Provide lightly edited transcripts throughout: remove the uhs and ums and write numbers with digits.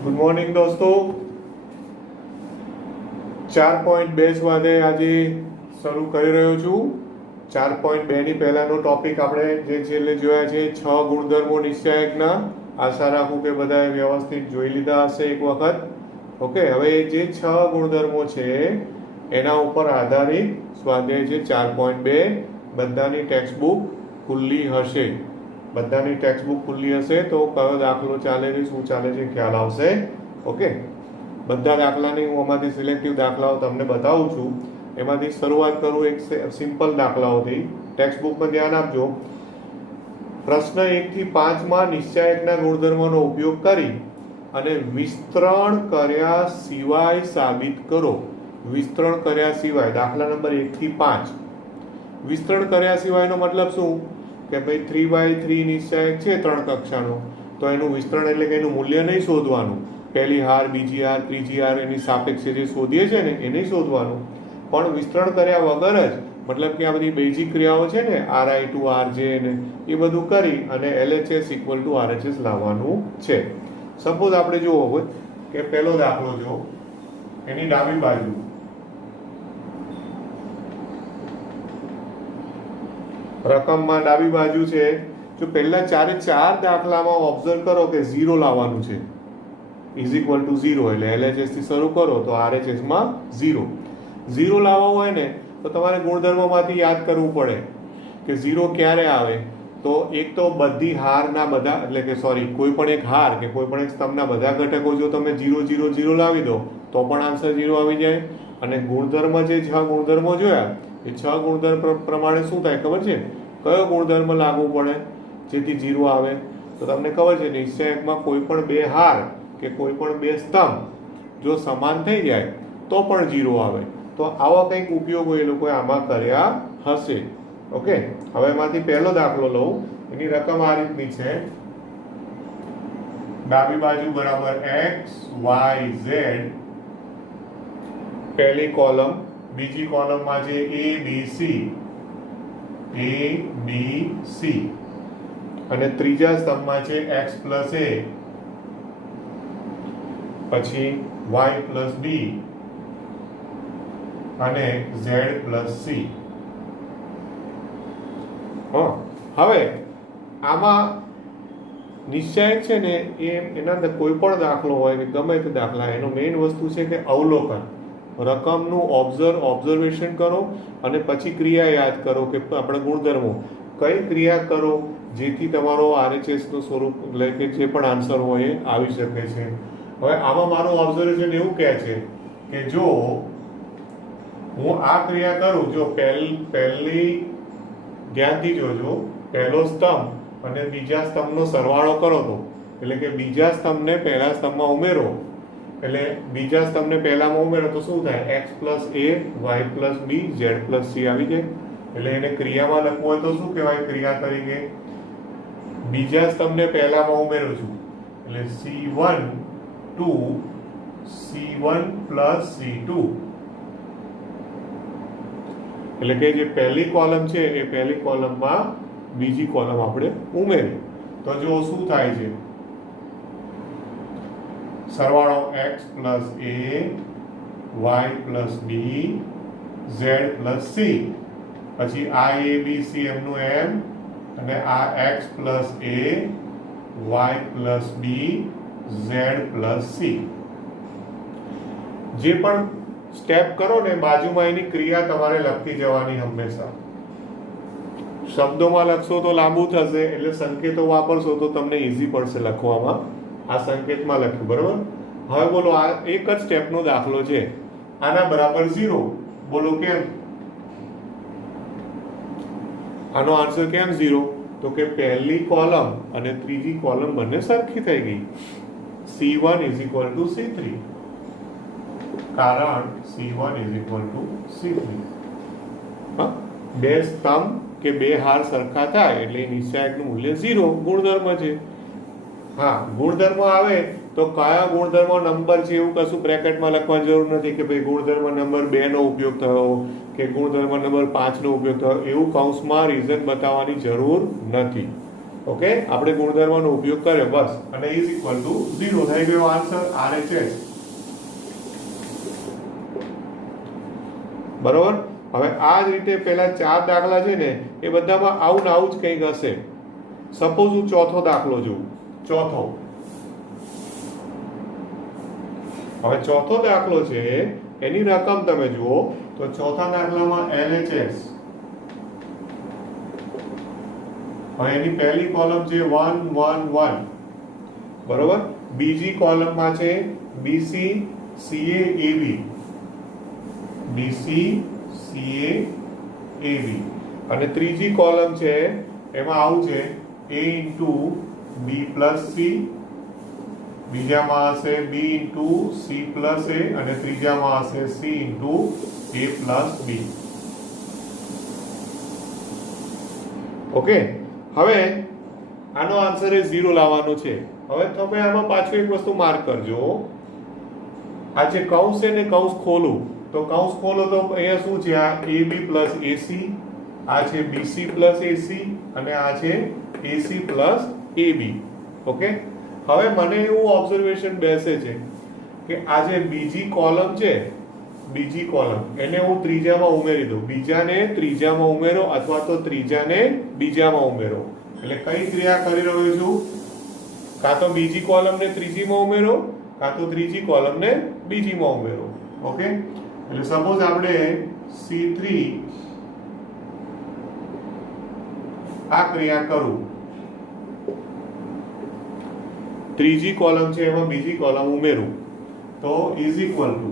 Good morning દોસ્તો. 4.2 સ્વાધ્યાય આજે શરૂ કરી રહ્યો છું. 4.2 ની પહેલાનો ટોપિક આપણે જે છેલ્લે જોયા છે 6 ગુણધર્મો નિશ્ચાયકના. આશા રાખું કે બધાએ વ્યવસ્થિત જોઈ લીધા હશે એક વખત. ઓકે, હવે જે 6 ગુણધર્મો છે એના ઉપર આધારિત સ્વાધ્યાય છે 4.2. બધાની ટેક્સ્ટ બુક ખુલ્લી હશે. બધાની ટેક્સ્ટ બુક ખુલ્લી હશે તો કયો દાખલો ચાલે છે, શું ચાલે છે ખ્યાલ આવશે. ઓકે, બધા દાખલાની હું આમાંથી સિલેક્ટિવ દાખલાઓ તમને બતાવું છું. એમાંથી શરૂઆત કરું એક સિમ્પલ દાખલાઓથી. ટેક્સ્ટ બુકમાં ધ્યાન આપજો. પ્રશ્ન 1 થી 5 માં નિશ્ચાયકના ગુણધર્મોનો ઉપયોગ કરી અને વિસ્તરણ કર્યા સિવાય સાબિત કરો. વિસ્તરણ કર્યા સિવાય, દાખલા નંબર 1 થી 5. વિસ્તરણ કર્યા સિવાયનો મતલબ શું કે ભાઈ 3/3 નિશ્ચાયક છે 3 કક્ષાનો, તો એનું વિસ્તરણ એટલે કે એનું મૂલ્ય નહીં શોધવાનું. પહેલી હાર, બીજી હાર, ત્રીજી હાર એની સાપેક્ષે જે શોધીએ છે ને એ નહીં શોધવાનું. પણ વિસ્તરણ કર્યા વગર જ, મતલબ કે આ બધી બેઝિક ક્રિયાઓ છે ને RI to RJ ને એ બધું કરી અને LHS ઇક્વલ ટુ RHS લાવવાનું છે. સપોઝ આપણે જુઓ હોય કે પહેલો દાખલો જો, એની ડાબી બાજુ રકમમાં ડાબી બાજુ છે. જો પહેલા 4 દાખલામાં ઓબ્ઝર્વ કરો કે 0 લાવવાનું છે, ઇઝ ઇક્વલ ટુ 0, એટલે LHS થી શરૂ કરો તો RHS માં 0 લાવવા હોય ને તો તમારે ગુણધર્મોમાંથી યાદ કરવું પડે કે 0 ક્યારે આવે. તો એક તો બધી હારના બધા, એટલે કે સોરી, કોઈ પણ એક હાર કે કોઈ પણ એક સ્તંભના બધા ઘટકો જો તમે 0 0 0 લાવી દો તો પણ આન્સર 0 આવી જાય. અને ગુણધર્મ જે 6 ગુણધર્મો જોયા એ 6 ગુણધર્મ પ્રમાણે શું થાય ખબર છે? કયો ગુણધર્મ લાગુ પડે જેથી 0 આવે? તો તમને ખબર છે નિશ્ચયકમાં કોઈ પણ બે હાર કે કોઈ પણ બે સ્તંભ જો સમાન થઈ જાય તો પણ 0 આવે. તો આવા કંઈક ઉપયોગો એ લોકોએ આમાં કર્યા હશે. ઓકે, હવે એમાંથી પહેલો દાખલો લઉં. એની રકમ આ રીતની છે. ડાબી બાજુ બરાબર x y z, પહેલી કોલમ, બીજી કોલમમાં છે a b c અને ત્રીજા સ્તંભમાં છે x plus a, પછી y plus b અને z plus c. હવે આમાં નિશ્ચયક છે ને એના અંદર કોઈ પણ દાખલો હોય કે ગમે તે દાખલા, એનો મેઇન વસ્તુ છે કે અવલોકન. રકમનું ઓબ્ઝર્વેશન કરો અને પછી ક્રિયા યાદ કરો કે આપણે ગુણધર્મો કઈ ક્રિયા કરો જેથી તમારો RHS નું સ્વરૂપ, એટલે કે જે પણ આન્સર હોય એ આવી શકે છે. હવે આમાં મારું ઓબ્ઝર્વેશન એવું કહે છે કે જો હું આ ક્રિયા કરું, જો પહેલી ધ્યાનથી જોજો, પહેલો સ્તંભ અને બીજા સ્તંભનો સરવાળો કરો તો, એટલે કે બીજા સ્તંભને પહેલા સ્તંભમાં ઉમેરો, એટલે બીજા સ્તંભને પહેલામાં ઉમેરો તો શું થાય? x plus a, y plus b, z plus c આવી જાય. એટલે એને ક્રિયામાં લખવું હોય તો શું કહેવાય? ક્રિયા તરીકે બીજા સ્તંભને પહેલામાં ઉમેરું છું એટલે c1 plus c2, એટલે કે જે પહેલી કોલમ છે એ પહેલી કોલમમાં બીજી કોલમ આપણે ઉમેરી તો જો શું થાય છે? સરવાળો x plus a, y plus b, z plus c, પછી આ a b c એમનું એમ, અને આ x plus a, y plus b, z plus c. જે પણ સ્ટેપ કરો ને બાજુમાં એની ક્રિયા તમારે લખતી જવાની હંમેશા. શબ્દોમાં લખશો તો લાંબુ થશે, એટલે સંકેતો વાપરશો તો તમને ઈઝી પડશે લખવામાં. આ સંકેતમાં લખ્યું, બરોબર? હવે બોલો, આ એક જ સ્ટેપનો દાખલો છે, આના બરાબર 0. બોલો કેમ? આનો આન્સર કેમ 0? તો કે પહેલી કોલમ અને ત્રીજી કોલમ બંને સરખી થઈ ગઈ. c1 is equal to c3, કારણ c1 is equal to c3. બે સ્તંભ કે બે હાર સરખા થાય એટલે નિશ્ચાયકનું મૂલ્ય 0 ગુણધર્મ છે. હા, ગુણધર્મ આવે તો કયા ગુણધર્મ નંબર છે એવું કશું બ્રેકેટમાં લખવાની જરૂર નથી કે ભાઈ ગુણધર્મ નંબર 2 નો ઉપયોગ થયો કે ગુણધર્મ નંબર 5 નો ઉપયોગ થયો, એવું કૌંસમાં રીઝન બતાવવાની જરૂર નથી. ઓકે, આપણે ગુણધર્મનો ઉપયોગ કર્યો બસ, અને ઇઝ ઇક્વલ ટુ 0 થઈ ગયો આન્સર RHS. બરોબર. હવે આ જ રીતે પેલા 4 દાખલા છે ને એ બધામાં આવું ને આવું જ કંઈક હશે. સપોઝ હું ચોથો દાખલો જોઉં. ચોથો, હવે ચોથો દાખલો છે એની રકમ તમે જુઓ તો ચોથા દાખલામાં LHS. હવે એની પહેલી કોલમ છે 1 1 1, બરોબર. બીજી કોલમમાં છે BC CA AB, BC CA AB, અને ત્રીજી કોલમ છે એમાં આવું છે A into B plus C, બીજામાં હશે B into C plus A, અને ત્રીજામાં હશે C into A plus B. Okay, હવે આનો આન્સર એ 0 લાવવાનો છે. હવે તમે આમાં પાછું એક વસ્તુ માર્ક કરજો. આ જે કૌંસ છે ને, કૌંસ ખોલું તો કૌંસ ખોલો તો અહીંયા શું છે? આ AB plus AC, આ છે BC plus AC, અને આ છે AC plus AB. ઓકે, હવે મને એવું ઓબ્ઝર્વેશન બેસે છે કે આ જે બીજી કોલમ છે, બીજી કોલમ એને હું ત્રીજામાં ઉમેરી દઉં. બીજાને ત્રીજામાં ઉમેરો અથવા તો ત્રીજાને બીજામાં ઉમેરો. એટલે કઈ ક્રિયા કરી રહ્યો છું? કાં તો બીજી કોલમને ત્રીજીમાં ઉમેરો, કાં તો ત્રીજી કોલમને બીજીમાં ઉમેરો. ઓકે, એટલે સપોઝ આપણે C3 આ ક્રિયા કરું, ત્રીજી કોલમ છે એમાં બીજી કોલમ ઉમેરું તો is equal two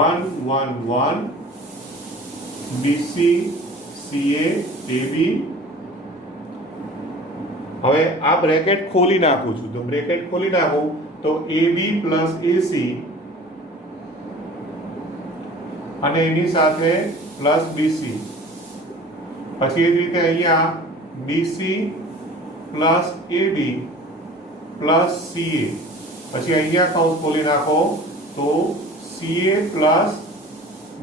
1 1 1 BC CA AB. હવે આ બ્રેકેટ ખોલી નાખું છું, તો બ્રેકેટ ખોલી નાખું તો AB plus AC, અને એની સાથે પ્લસ BC. પછી એ જ રીતે અહીંયા BC plus AB plus CA. પછી અહીંયા કૌંસ ખોલી નાખો તો CA પ્લસ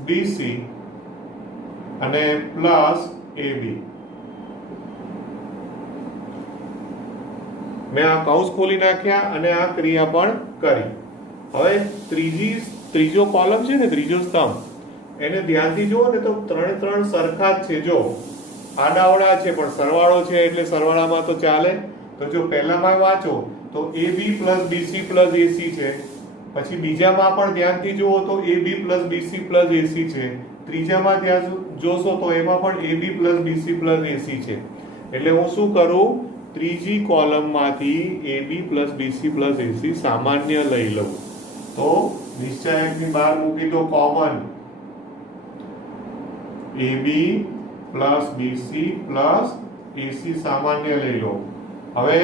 BC અને પ્લસ AB. મેં આ કૌંસ ખોલી નાખ્યા અને આ ક્રિયા પણ કરી. હવે ત્રીજો કોલમ છે ને, ત્રીજો સ્તંભ, એને ધ્યાનથી જુઓ ને તો ત્રણ સરખા જ છે. જો આડાવડા છે પણ સરવાળો છે એટલે સરવાળામાં તો ચાલે. તો જો પહેલામાં વાંચો તો AB plus BC plus AC છે. પછી બીજામાં પણ ધ્યાનથી જુઓ તો AB plus BC plus AC છે. ત્રીજામાં ત્યાં જોશો તો એમાં પણ AB plus BC plus AC છે. એટલે હું શું કરું? ત્રીજી કોલમમાંથી AB plus BC plus AC સામાન્ય લઈ લઉં. તો નિશ્ચાયકની બહાર મૂકી દો common, AB plus BC plus AC સામાન્ય લઈ લો. હવે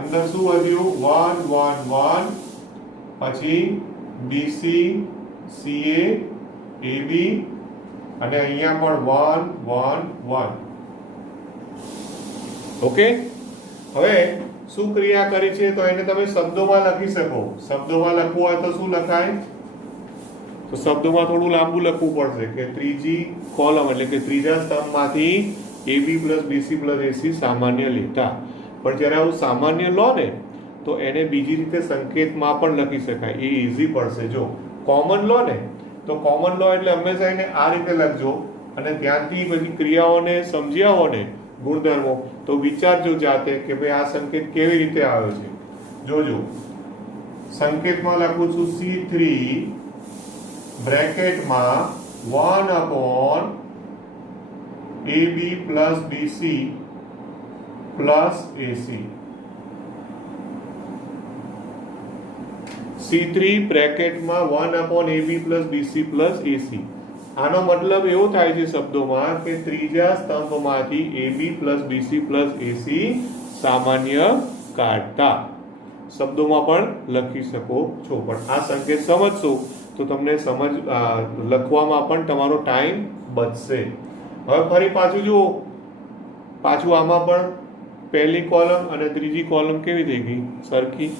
અંદર શું વધ્યું? 1 1 1, પછી BC CA AB, અને અહીંયા પણ 1 1 1. ઓકે, હવે શું ક્રિયા કરી છે તો એને તમે શબ્દોમાં લખી શકો. શબ્દોમાં લખવું હોય તો શું લખાય? તો શબ્દોમાં થોડું લાંબુ લખવું પડશે કે ત્રીજી કોલમ એટલે કે ત્રીજા સ્તંભમાંથી AB plus BC plus AC સામાન્ય લેતા. પણ જ્યારે આવું સામાન્ય લો ને તો એને બીજી રીતે સંકેતમાં પણ લખી શકાય. એ ઈઝી પડશે. જો કોમન લો ને તો કોમન લો એટલે હંમેશા એને આ રીતે લખજો, અને ત્યાંથી બધી ક્રિયાઓને સમજ્યા હો ને, ગુણધર્મો, તો વિચારજો જાતે કે ભાઈ આ સંકેત કેવી રીતે આવ્યો છે. જોજો, સંકેતમાં લખું છું C3 બ્રેકેટમાં 1 upon AB plus BC plus AC. C3 બ્રેકેટમાં 1 upon AB plus BC plus AC. આનો મતલબ એવો થાય છે શબ્દોમાં કે ત્રીજા સ્તંભમાંથી AB plus BC plus AC સામાન્ય કાઢતા. શબ્દોમાં પણ લખી શકો છો, પણ આ સંકેત સમજશો તો તમને લખવામાં પણ તમારો ટાઈમ બચશે. હવે ફરી પાછું જુઓ, પાછું આમાં પણ પહેલી કોલમ અને ત્રીજી કોલમ કેવી થઈ ગઈ? સરખી.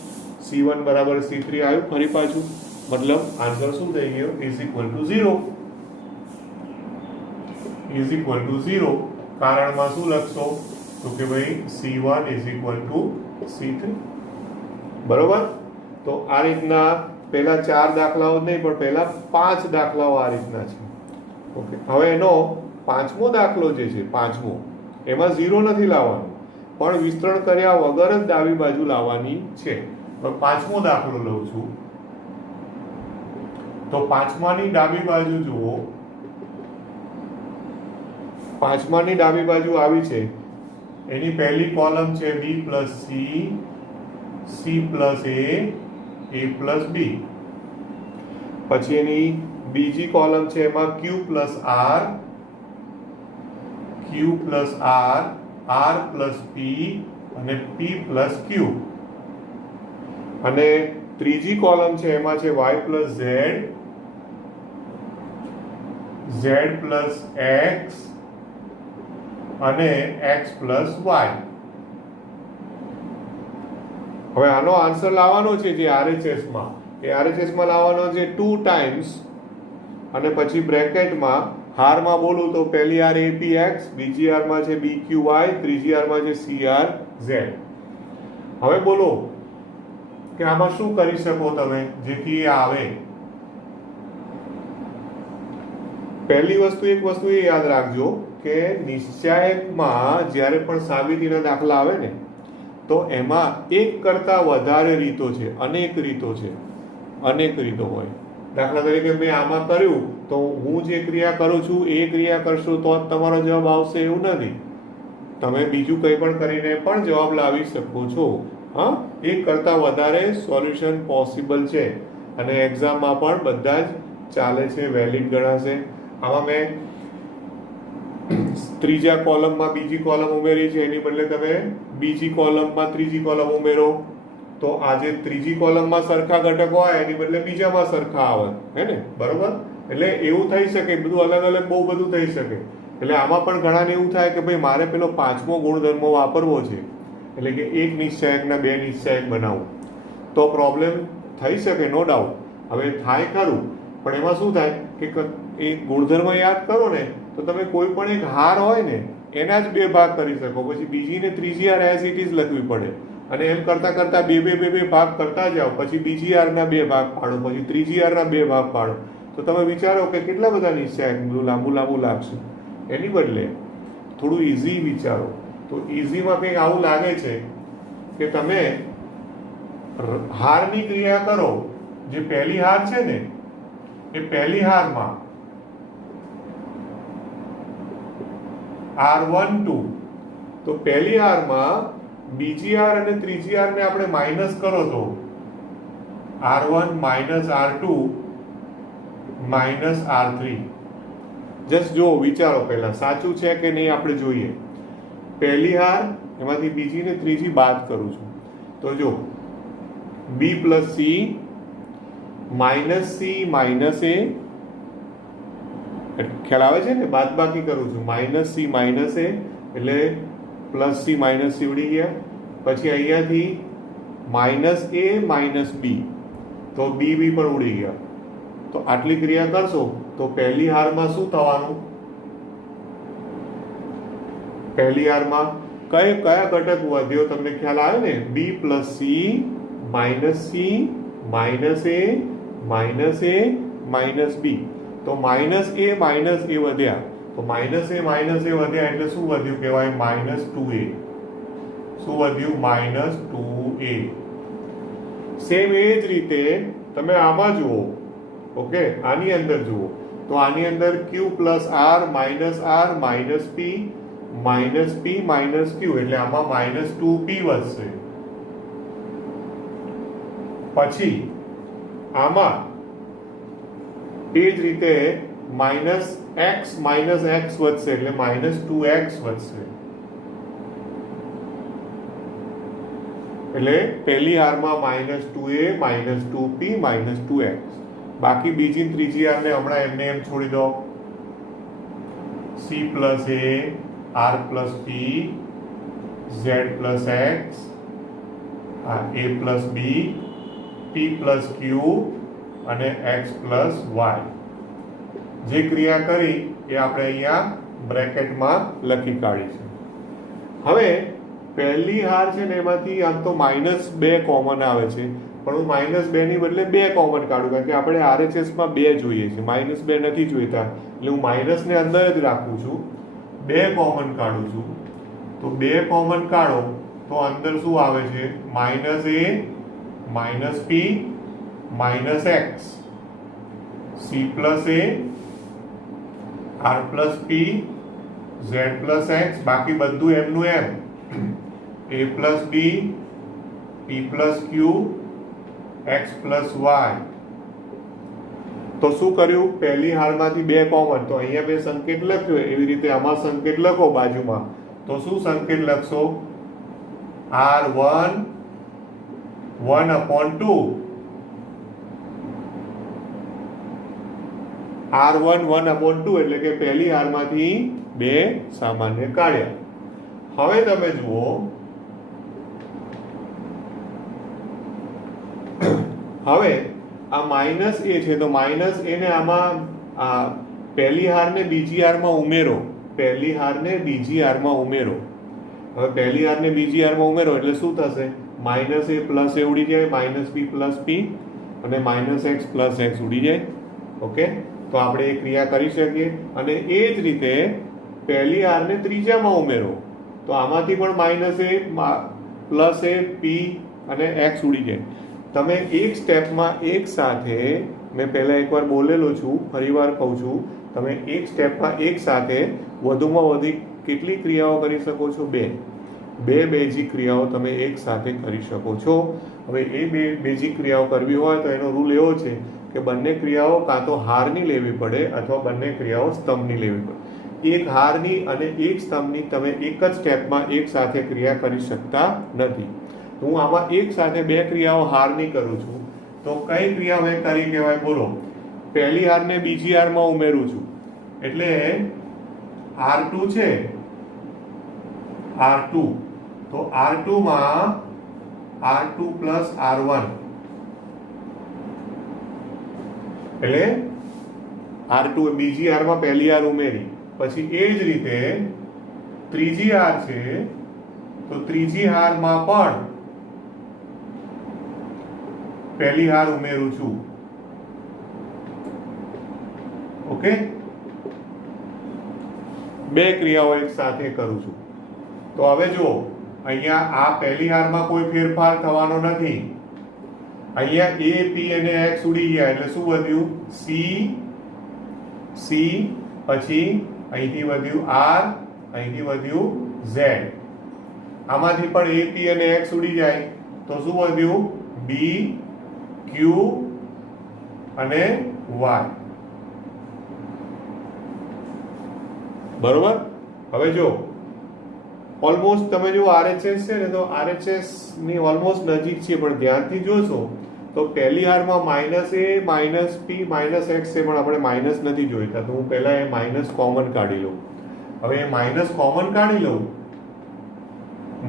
C1 બરાબર C3 આવ્યું. ફરી પાછું, મતલબ આન્સર શું થઈ ગયો? Is equal two 0. Is equal two 0. કારણમાં શું લખશો? તો કે ભાઈ C1 is equal two C3. બરોબર? તો આ રીતના પહેલા 4 દાખલાઓ નહીં પણ પહેલા 5 દાખલાઓ આ રીતના છે. ઓકે, હવે એનો પાંચમો દાખલો જે છે, પાંચમો, એમાં 0 નથી લાવવાનો, પણ વિસ્તરણ કર્યા વગર જ ડાબી બાજુ લાવવાની છે. હવે પાંચમો દાખલો લઉં છું. તો પાંચમાની ડાબી બાજુ જુઓ. પાંચમાની ડાબી બાજુ આવી છે. એની પહેલી કોલમ છે B plus C, C plus A plus B. પછી એની બીજી કોલમ છે, એમાં Q plus R, Q plus R, R plus P અને P પ્લસ Q. અને ત્રીજી કોલમ છે, એમાં છે Y plus Z, Z plus X અને X પ્લસ Y. હવે આનો આન્સર લાવવાનો છે જે RHS માં, એ RHS માં લાવવાનો છે 2 ટાઈમ્સ અને પછી બ્રેકેટમાં હારમાં બોલું તો પહેલી હાર APX, બીજી હારમાં છે BQY, ત્રીજી હારમાં છે CRZ. હવે બોલો કે આમાં શું કરી શકો તમે જેથી એ આવે? પહેલી વસ્તુ, એક વસ્તુ એ યાદ રાખજો કે નિશ્ચાયકમાં જ્યારે પણ સાબિતીના દાખલા આવે ને, તો એમાં એક કરતા વધારે રીતો છે, અનેક રીતો છે, અનેક રીતો હોય. દાખલા તરીકે મેં આમાં કર્યું તો હું જે ક્રિયા કરું છું એ ક્રિયા કરશો તો જ તમારો જવાબ આવશે એવું નથી. તમે બીજું કંઈ પણ કરીને પણ જવાબ લાવી શકો છો. હા, એક કરતા વધારે સોલ્યુશન પોસિબલ છે અને એક્ઝામમાં પણ બધા જ ચાલે છે, વેલિડ ગણાશે. આમાં મેં ત્રીજા કોલમમાં બીજી કોલમ ઉમેરી છે, એની બદલે તમે બીજી કોલમમાં ત્રીજી કોલમ ઉમેરો તો આજે ત્રીજી કોલમમાં સરખા ઘટકો હોય એની બદલે બીજામાં સરખા આવે, હે ને? બરોબર? એટલે એવું થઈ શકે, બધું અલગ અલગ બહુ બધું થઈ શકે. એટલે આમાં પણ ઘણાને એવું થાય કે ભાઈ મારે પેલો પાંચમો ગુણધર્મ વાપરવો છે, એટલે કે એક નિશ્ચાયકના બે નિશ્ચાયક બનાવવું, તો પ્રોબ્લેમ થઈ શકે, નો ડાઉટ. હવે થાય ખરું, પણ એમાં શું થાય કે એ ગુણધર્મ યાદ કરો ને તો તમે કોઈ પણ એક હાર હોય ને એના જ બે ભાગ કરી શકો, પછી બીજી ને ત્રીજી હાર એઝ ઇટ ઇઝ લખવી પડે. અને એમ કરતા કરતા બે ભાગ કરતા જાઓ, પછી બીજી હારના બે ભાગ પાડો, પછી ત્રીજી હારના બે ભાગ પાડો, તો તમે વિચારો કે કેટલા બધા નિશ્ચાયક લાંબુ લાગશે. એની બદલે થોડું ઇઝી વિચારો. તો ઇઝીમાં કંઈક આવું લાગે છે કે તમે હારની ક્રિયા કરો. જે પહેલી હાર છે ને એ પહેલી હારમાં R12, તો પહેલી હારમાં બીજી હાર અને ત્રીજી હારને આપણે માઇનસ કરો તો R1 minus R2 minus R3. Just જો વિચારો, પહેલા સાચું છે કે નહીં આપણે જોઈએ. પહેલી હાર એમાંથી બીજી ને ત્રીજી બાદ કરું છું તો જો B plus C minus C minus A, ખ્યાલ આવે છે ને? બાદ બાકી કરું છું, માઇનસ C માઇનસ A એટલે પ્લસ C માઇનસ C ઉડી ગયા. પછી અહીંયાથી માઇનસ A માઇનસ B, તો B પણ ઉડી ગયા. તો આટલી ક્રિયા કરશો તો પહેલી હારમાં શું થવાનું? પહેલી હારમાં કયા ઘટક વધ્યો તમને ખ્યાલ આવે ને? B plus C minus C minus A minus A minus B. તો માઇનસ A વધ્યા, તો માઇનસ A વધ્યા એટલે શું વધ્યું કહેવાય? Minus 2A. શું વધ્યું? Minus 2A. સેમ એ જ રીતે તમે આમાં જુઓ. ઓકે, આની અંદર જુઓ તો આની અંદર Q plus R minus P minus P minus Q, એટલે આમાં માઇનસ 2P વધશે. પછી આમાં એ જ રીતે માઇનસ x વધશે એટલે માઇનસ 2x વધશે. એટલે પહેલી હારમાં minus 2A minus 2P minus 2x. બાકી બીજી ત્રીજી હારને હમણાં એમને એમ છોડી દો. C plus A R plus P Z plus X A plus B P plus Q અને X પ્લસ Y. જે ક્રિયા કરી એ આપણે અહીંયા બ્રેકેટમાં લખી કાઢીશું. હવે પહેલી હાર છે ને એમાંથી આમ તો -2 કોમન આવે છે, પણ હું -2 ની બદલે 2 કોમન કાઢું, કારણ કે આપણે RHS માં 2 જોઈએ છે, -2 નથી જોઈતા, એટલે હું માઇનસ ને અંદર જ રાખું છું. 2 કોમન કાઢું છું, તો 2 કોમન કાઢો તો અંદર શું આવે છે? -a -p -x c + a r + p z + x, બાકી બધું એમનું એમ, a + b p + q x + y. તો શું કર્યું? પહેલી હારમાંથી 2 કોમન, તો અહીંયા બે સંકેત લખ્યો, એવી રીતે આમાં સંકેત લખો બાજુમાં. તો શું સંકેત લખશો? r1 1/2, r1 1/2 એટલે કે પહેલી હારમાંથી 2 સામાન્ય કાઢ્યા. હવે તમે જુઓ, હવે આ માઇનસ એ છે, તો માઇનસ એને આમાં પહેલી હારને બીજી હારમાં ઉમેરો, પહેલી હારને બીજી હારમાં ઉમેરો. હવે પહેલી હારને બીજી હારમાં ઉમેરો એટલે શું થશે? -a + a ઉડી જાય, -b + p અને -x + x ઉડી જાય. ઓકે, તો આપણે એ ક્રિયા કરી શકીએ. અને એ જ રીતે પહેલી હારને ત્રીજામાં ઉમેરો, તો આમાંથી પણ -a + a p અને x ઉડી જાય. તમે એક સ્ટેપમાં એક સાથે, મેં પહેલા એકવાર બોલેલો છું, ફરીવાર કહું છું, તમે એક સ્ટેપમાં એક સાથે વધુમાં વધુ કેટલી ક્રિયાઓ કરી શકો છો? 2 બેઝિક ક્રિયાઓ તમે એક સાથે કરી શકો છો. હવે એ 2 બેઝિક ક્રિયાઓ કરવી હોય તો એનો રૂલ એવો છે કે બંને ક્રિયાઓ કાં તો હારની લેવી પડે અથવા બંને ક્રિયાઓ સ્તંભની લેવી પડે. એક હારની અને એક સ્તંભની તમે એક જ સ્ટેપમાં એક સાથે ક્રિયા કરી શકતા નથી. હું આમાં એક સાથે 2 ક્રિયાઓ હારની કરું છું, તો કઈ ક્રિયા મેં કરી કહેવાય? બોલો. પહેલી હારને બીજી હારમાં ઉમેરું છું, એટલે r2 છે, r2, તો r2 માં r2 + r1, એટલે r2 બીજી હારમાં પહેલી હાર ઉમેરી, પછી એ જ રીતે ત્રીજી હાર છે, તો ત્રીજી હારમાં પણ પહેલી હાર ઉમેરું છું. ઓકે, 2 ક્રિયાઓ એક સાથે કરું છું. તો હવે જુઓ, અહીંયા આ પહેલી હારમાં કોઈ ફેરફાર થવાનો નથી. અહીંયા a p અને x ઉડી ગયા, એટલે શું વધ્યું? c, પછી અહીંથી વધ્યું r, અહીંથી વધ્યું z. આમાંથી પણ a p અને x ઉડી જાય તો શું વધ્યું? b, q અને y. બરોબર? હવે જો ઓલમોસ્ટ તમે જો RHS છે ને, તો RHS ની ઓલમોસ્ટ નજીક છે, પણ ધ્યાનથી જોશો તો પહેલી હારમાં -a -p -x છે, પણ આપણે માઇનસ નથી જોઈતા, તો હું પહેલા એ માઇનસ કોમન કાઢી લઉં. હવે એ માઇનસ કોમન કાઢી લઉં,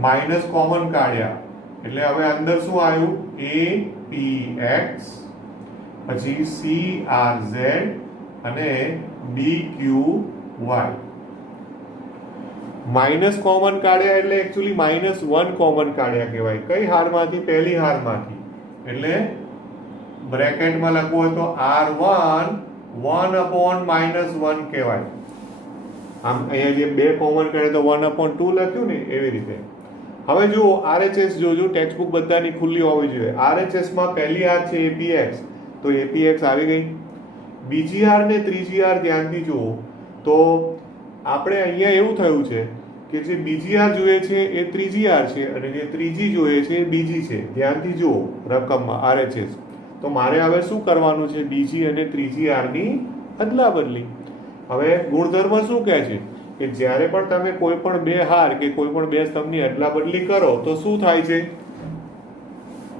માઇનસ કોમન કાઢ્યા એટલે હવે અંદર શું આવ્યું? apx, પછી crz અને bqy. માઇનસ કોમન કાઢ્યા એટલે એકચ્યુઅલી -1 કોમન કાઢ્યા કહેવાય. કઈ હારમાંથી? પહેલી હારમાંથી. એટલે બ્રેકેટમાં લખવું હોય તો r1 1/-1 કહેવાય. આમ અહીંયા જે 2 કોમન કાઢે તો 1/2 લખ્યું ને, એવી રીતે. હવે જુઓ RHS જોજો, ટેક્સ્ટ બુક બધાની ખુલ્લી હોવી જોઈએ. RHS માં પહેલી હાર છે apx, તો apx આવી ગઈ. બીજી હાર ને ત્રીજી હાર ધ્યાનથી જુઓ, તો આપણે અહીંયા એવું થયું છે કે જે બીજી હાર જોઈએ છે એ ત્રીજી હાર છે, અને જે ત્રીજી જોઈએ છે એ બીજી છે. ધ્યાનથી જુઓ રકમમાં RHS. તો મારે હવે શું કરવાનું છે? બીજી અને ત્રીજી હારની અદલા બદલી. હવે ગુણધર્મ શું કહે છે કે જ્યારે પણ તમે કોઈ પણ 2 હાર કે કોઈ પણ 2 સ્તંભની અદલા બદલી કરો તો શું થાય છે?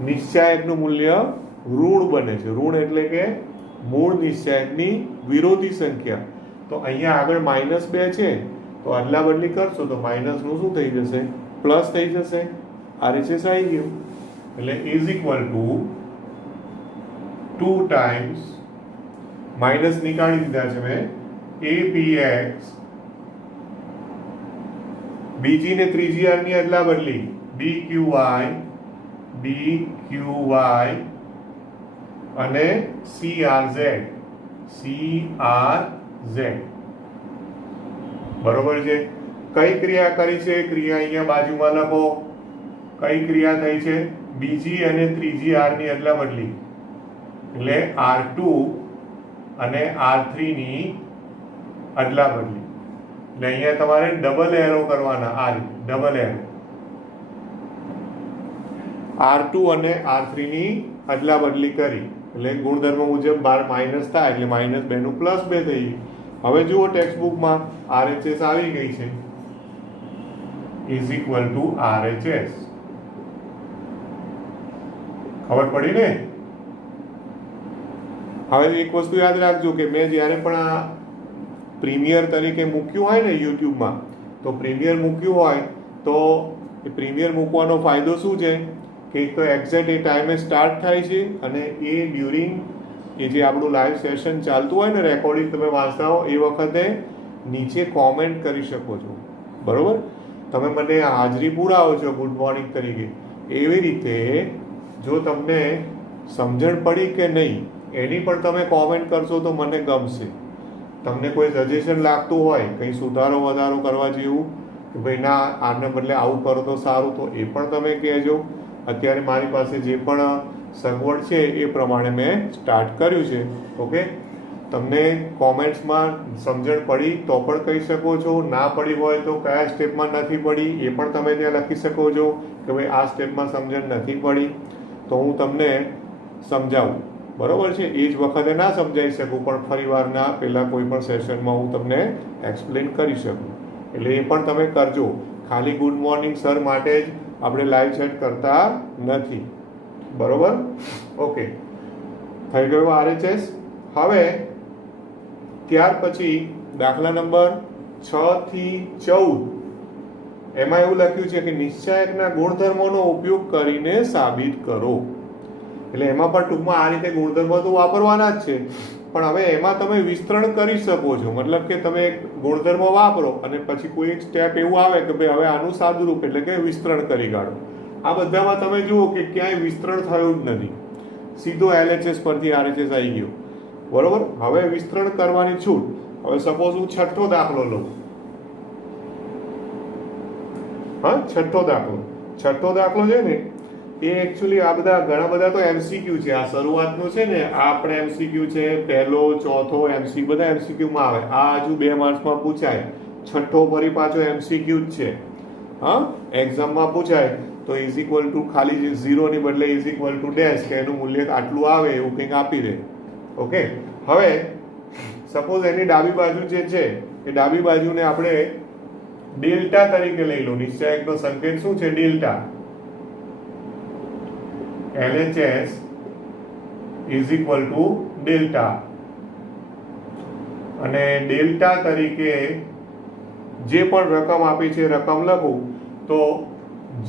નિશ્ચાયકનું મૂલ્ય ઋણ બને છે. ઋણ એટલે કે મૂળ નિશ્ચાયકની વિરોધી સંખ્યા. તો અહીંયા આગળ -2 છે, તો અદલા બદલી કરશો તો માઇનસનું શું થઈ જશે? પ્લસ થઈ જશે. RHS આવી ગયું. એટલે is equal two 2 times, minus નીકાળી દીધા છે મેં, apx બીજી ને ત્રીજી આર ની અદલા બદલી BQY અને CRZ બરોબર છે. કઈ ક્રિયા કરી છે? ક્રિયા અહીંયા બાજુમાં લખો. કઈ ક્રિયા થઈ છે? બીજી અને ત્રીજી આર ની અદલા બદલી, એટલે R2 અને R3 ની અદલા બદલી. એટલે અહીંયા તમારે ડબલ એરો કરવાના. આ ડબલ એરો R2 અને R3 ની અદલા બદલી કરી એટલે ગુણધર્મ મુજબ બાર માઇનસ થાય એટલે -2 નું +2 થઈ ગયું. હવે જુઓ ટેક્સ્ટબુકમાં RHS આવી ગઈ છે =RHS. ખબર પડી ને? હવે એક વસ્તુ યાદ રાખજો કે મેં જ્યારે પણ આ પ્રીમિયર તરીકે મૂક્યું હોય ને યુટ્યુબમાં, તો પ્રીમિયર મૂક્યું હોય તો એ પ્રીમિયર મૂકવાનો ફાયદો શું છે કે એક તો એક્ઝેક્ટ એ ટાઈમે સ્ટાર્ટ થાય છે અને એ ડ્યુરિંગ એ જે આપણું લાઈવ સેશન ચાલતું હોય ને રેકોર્ડિંગ તમે વાંચતા હો એ વખતે નીચે કોમેન્ટ કરી શકો છો. બરોબર? તમે મને હાજરી પુરાવો છો ગુડ મોર્નિંગ તરીકે, એવી રીતે જો તમને સમજણ પડી કે નહીં એની પણ તમે કોમેન્ટ કરશો તો મને ગમશે. તમને કોઈ સજેશન લાગતું હોય કંઈ સુધારો વધારો કરવા જેવું કે ભાઈ ના આને બદલે આવું કરો તો સારું, તો એ પણ તમે કહેજો. અત્યારે મારી પાસે જે પણ સગવડ છે એ પ્રમાણે મેં સ્ટાર્ટ કર્યું છે. ઓકે, તમને કોમેન્ટ્સમાં સમજણ પડી તો પણ કહી શકો છો, ના પડી હોય તો કયા સ્ટેપમાં નથી પડી એ પણ તમે ત્યાં લખી શકો છો કે ભાઈ આ સ્ટેપમાં સમજણ નથી પડી તો હું તમને સમજાવું. બરોબર છે? એ જ વખતે ના સમજાવી શકું પણ ફરીવારના પહેલાં કોઈ પણ સેશનમાં હું તમને એક્સપ્લેન કરી શકું. એટલે એ પણ તમે કરજો. ખાલી ગુડ મોર્નિંગ સર માટે જ આપણે લાઈવ ચેટ કરતા નથી. બરોબર? ઓકે, થઈ ગયું RHS. હવે ત્યાર પછી દાખલા નંબર 6 થી 14 એમાં એવું લખ્યું છે કે નિશ્ચાયકના ગુણધર્મોનો ઉપયોગ કરીને સાબિત કરો. એટલે એમાં પણ ટૂંકમાં આ રીતે ગુણધર્મો તો વાપરવાના જ છે, પણ હવે એમાં તમે વિસ્તરણ કરી શકો છો. મતલબ કે તમે એક ગુણધર્મ વાપરો અને પછી કોઈ એક સ્ટેપ એવું આવે કે ભાઈ હવે આનું સાદુરૂપ એટલે કે વિસ્તરણ કરી કાઢો. આ બધામાં તમે જુઓ કે ક્યાંય વિસ્તરણ થયું જ નથી, સીધો LHS પરથી RHS આવી ગયો. બરોબર? હવે વિસ્તરણ કરવાની છૂટ. હવે સપોઝ હું છઠ્ઠો દાખલો લઉં. હા, છઠ્ઠો દાખલો છે ને એ એકચ્યુઅલી આ બધા ઘણા બધા તો MCQ છે. આ શરૂઆતનું છે ને આ આપણે MCQ છે, પહેલો ચોથો MCQ બધા MCQ માં આવે. આ હજુ 2 માર્ક્સમાં પૂછાય. છઠ્ઠો ફરી પાછો MCQ જ છે. હા, એક્ઝામમાં પૂછાય તો ખાલી 0 ની બદલે ડેશ કે એનું મૂલ્ય આટલું આવે એવું કંઈક આપી દે. ઓકે, હવે સપોઝ એની ડાબી બાજુ જે છે એ ડાબી બાજુને આપણે ડેલ્ટા તરીકે લઈ લો. નિશ્ચાયકનો સંકેત શું છે? ડેલ્ટા. LHS delta. અને ડેલ્ટા તરીકે જે પણ રકમ આપી છે રકમ લખું તો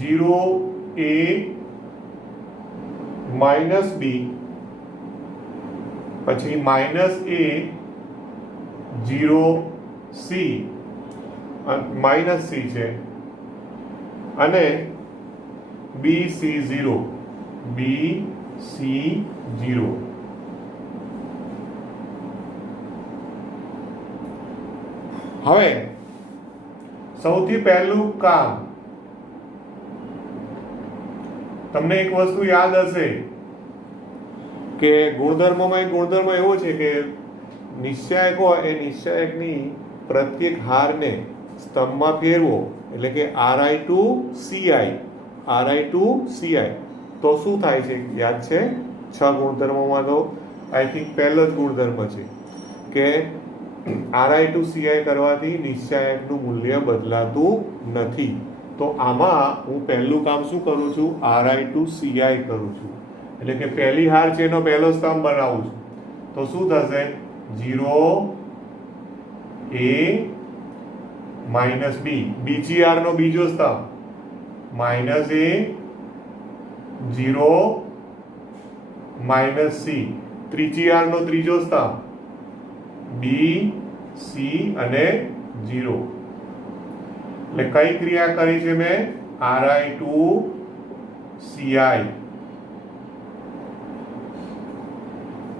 0A - B પછી -A 0C -C છે અને BC0 હવે સૌથી પહેલું કામ તમને એક વસ્તુ યાદ હશે કે ગુણધર્મમાં એક ગુણધર્મ એવો છે કે નિશ્ચાયક હોય એ નિશ્ચાયકની પ્રત્યેક હારને સ્તંભમાં ફેરવો એટલે કે RI to CI તો શું થાય છે? યાદ છે? 6 ગુણધર્મોમાં તો આઈ થિંક પહેલો જ ગુણધર્મ છે કે RI to CI કરવાથી નિશ્ચાયકનું મૂલ્ય બદલાતું નથી. તો આમાં હું પહેલું કામ શું કરું છું? RI to CI કરું છું. એટલે કે પહેલી હાર છે એનો પહેલો સ્તંભ બનાવું છું. તો શું થશે? 0A - B. બીજી હાર નો બીજો સ્તંભ -A 0 - C. ત્રીજી હાર નો ત્રીજો સ્તંભ B C અને 0. એટલે કઈ ક્રિયા કરી છે મેં? Ri2Ci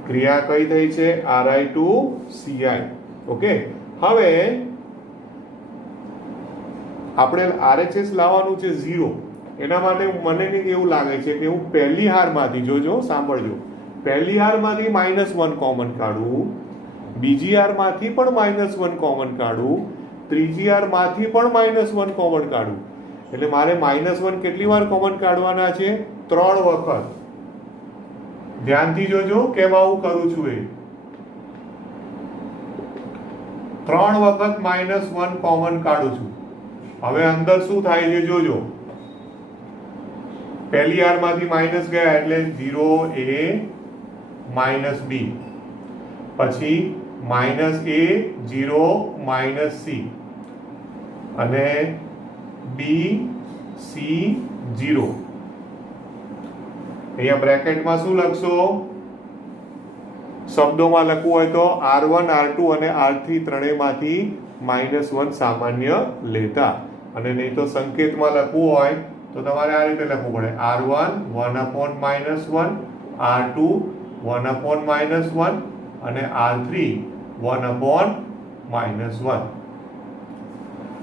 ક્રિયા કઈ થઈ છે? Ri2Ci. ઓકે, હવે આપણે RHS લાવવાનું છે 0. એના માટે મને એવું લાગે છે કે હું પહેલી હારમાંથી, જોજો સાંભળજો, પહેલી હારમાંથી -1 કોમન કાઢું, બીજી હારમાંથી પણ -1 કોમન કાઢું, ત્રીજી હારમાંથી પણ -1 કોમન કાઢું. એટલે મારે -1 કેટલી વાર કોમન કાઢવાના છે? 3 વખત. ધ્યાનથી જોજો કેમ આવું કરું છું એ. 3 વખત -1 કોમન કાઢું છું. હવે અંદર શું થાય છે જોજો. પહેલી હારમાંથી માઇનસ ગયા એટલે 0 a -b, પછી -a 0 -c અને b c 0. અહીંયા બ્રેકેટમાં શું લખશો? શબ્દોમાં લખવું હોય તો R1 R2 અને R3 ત્રણેયમાંથી -1 સામાન્ય લેતા, અને નહીં તો સંકેતમાં લખવું હોય તો તમારે આ રીતે લખવું પડે: R1 1/-1, R2 1/-1 અને R3 1/-1.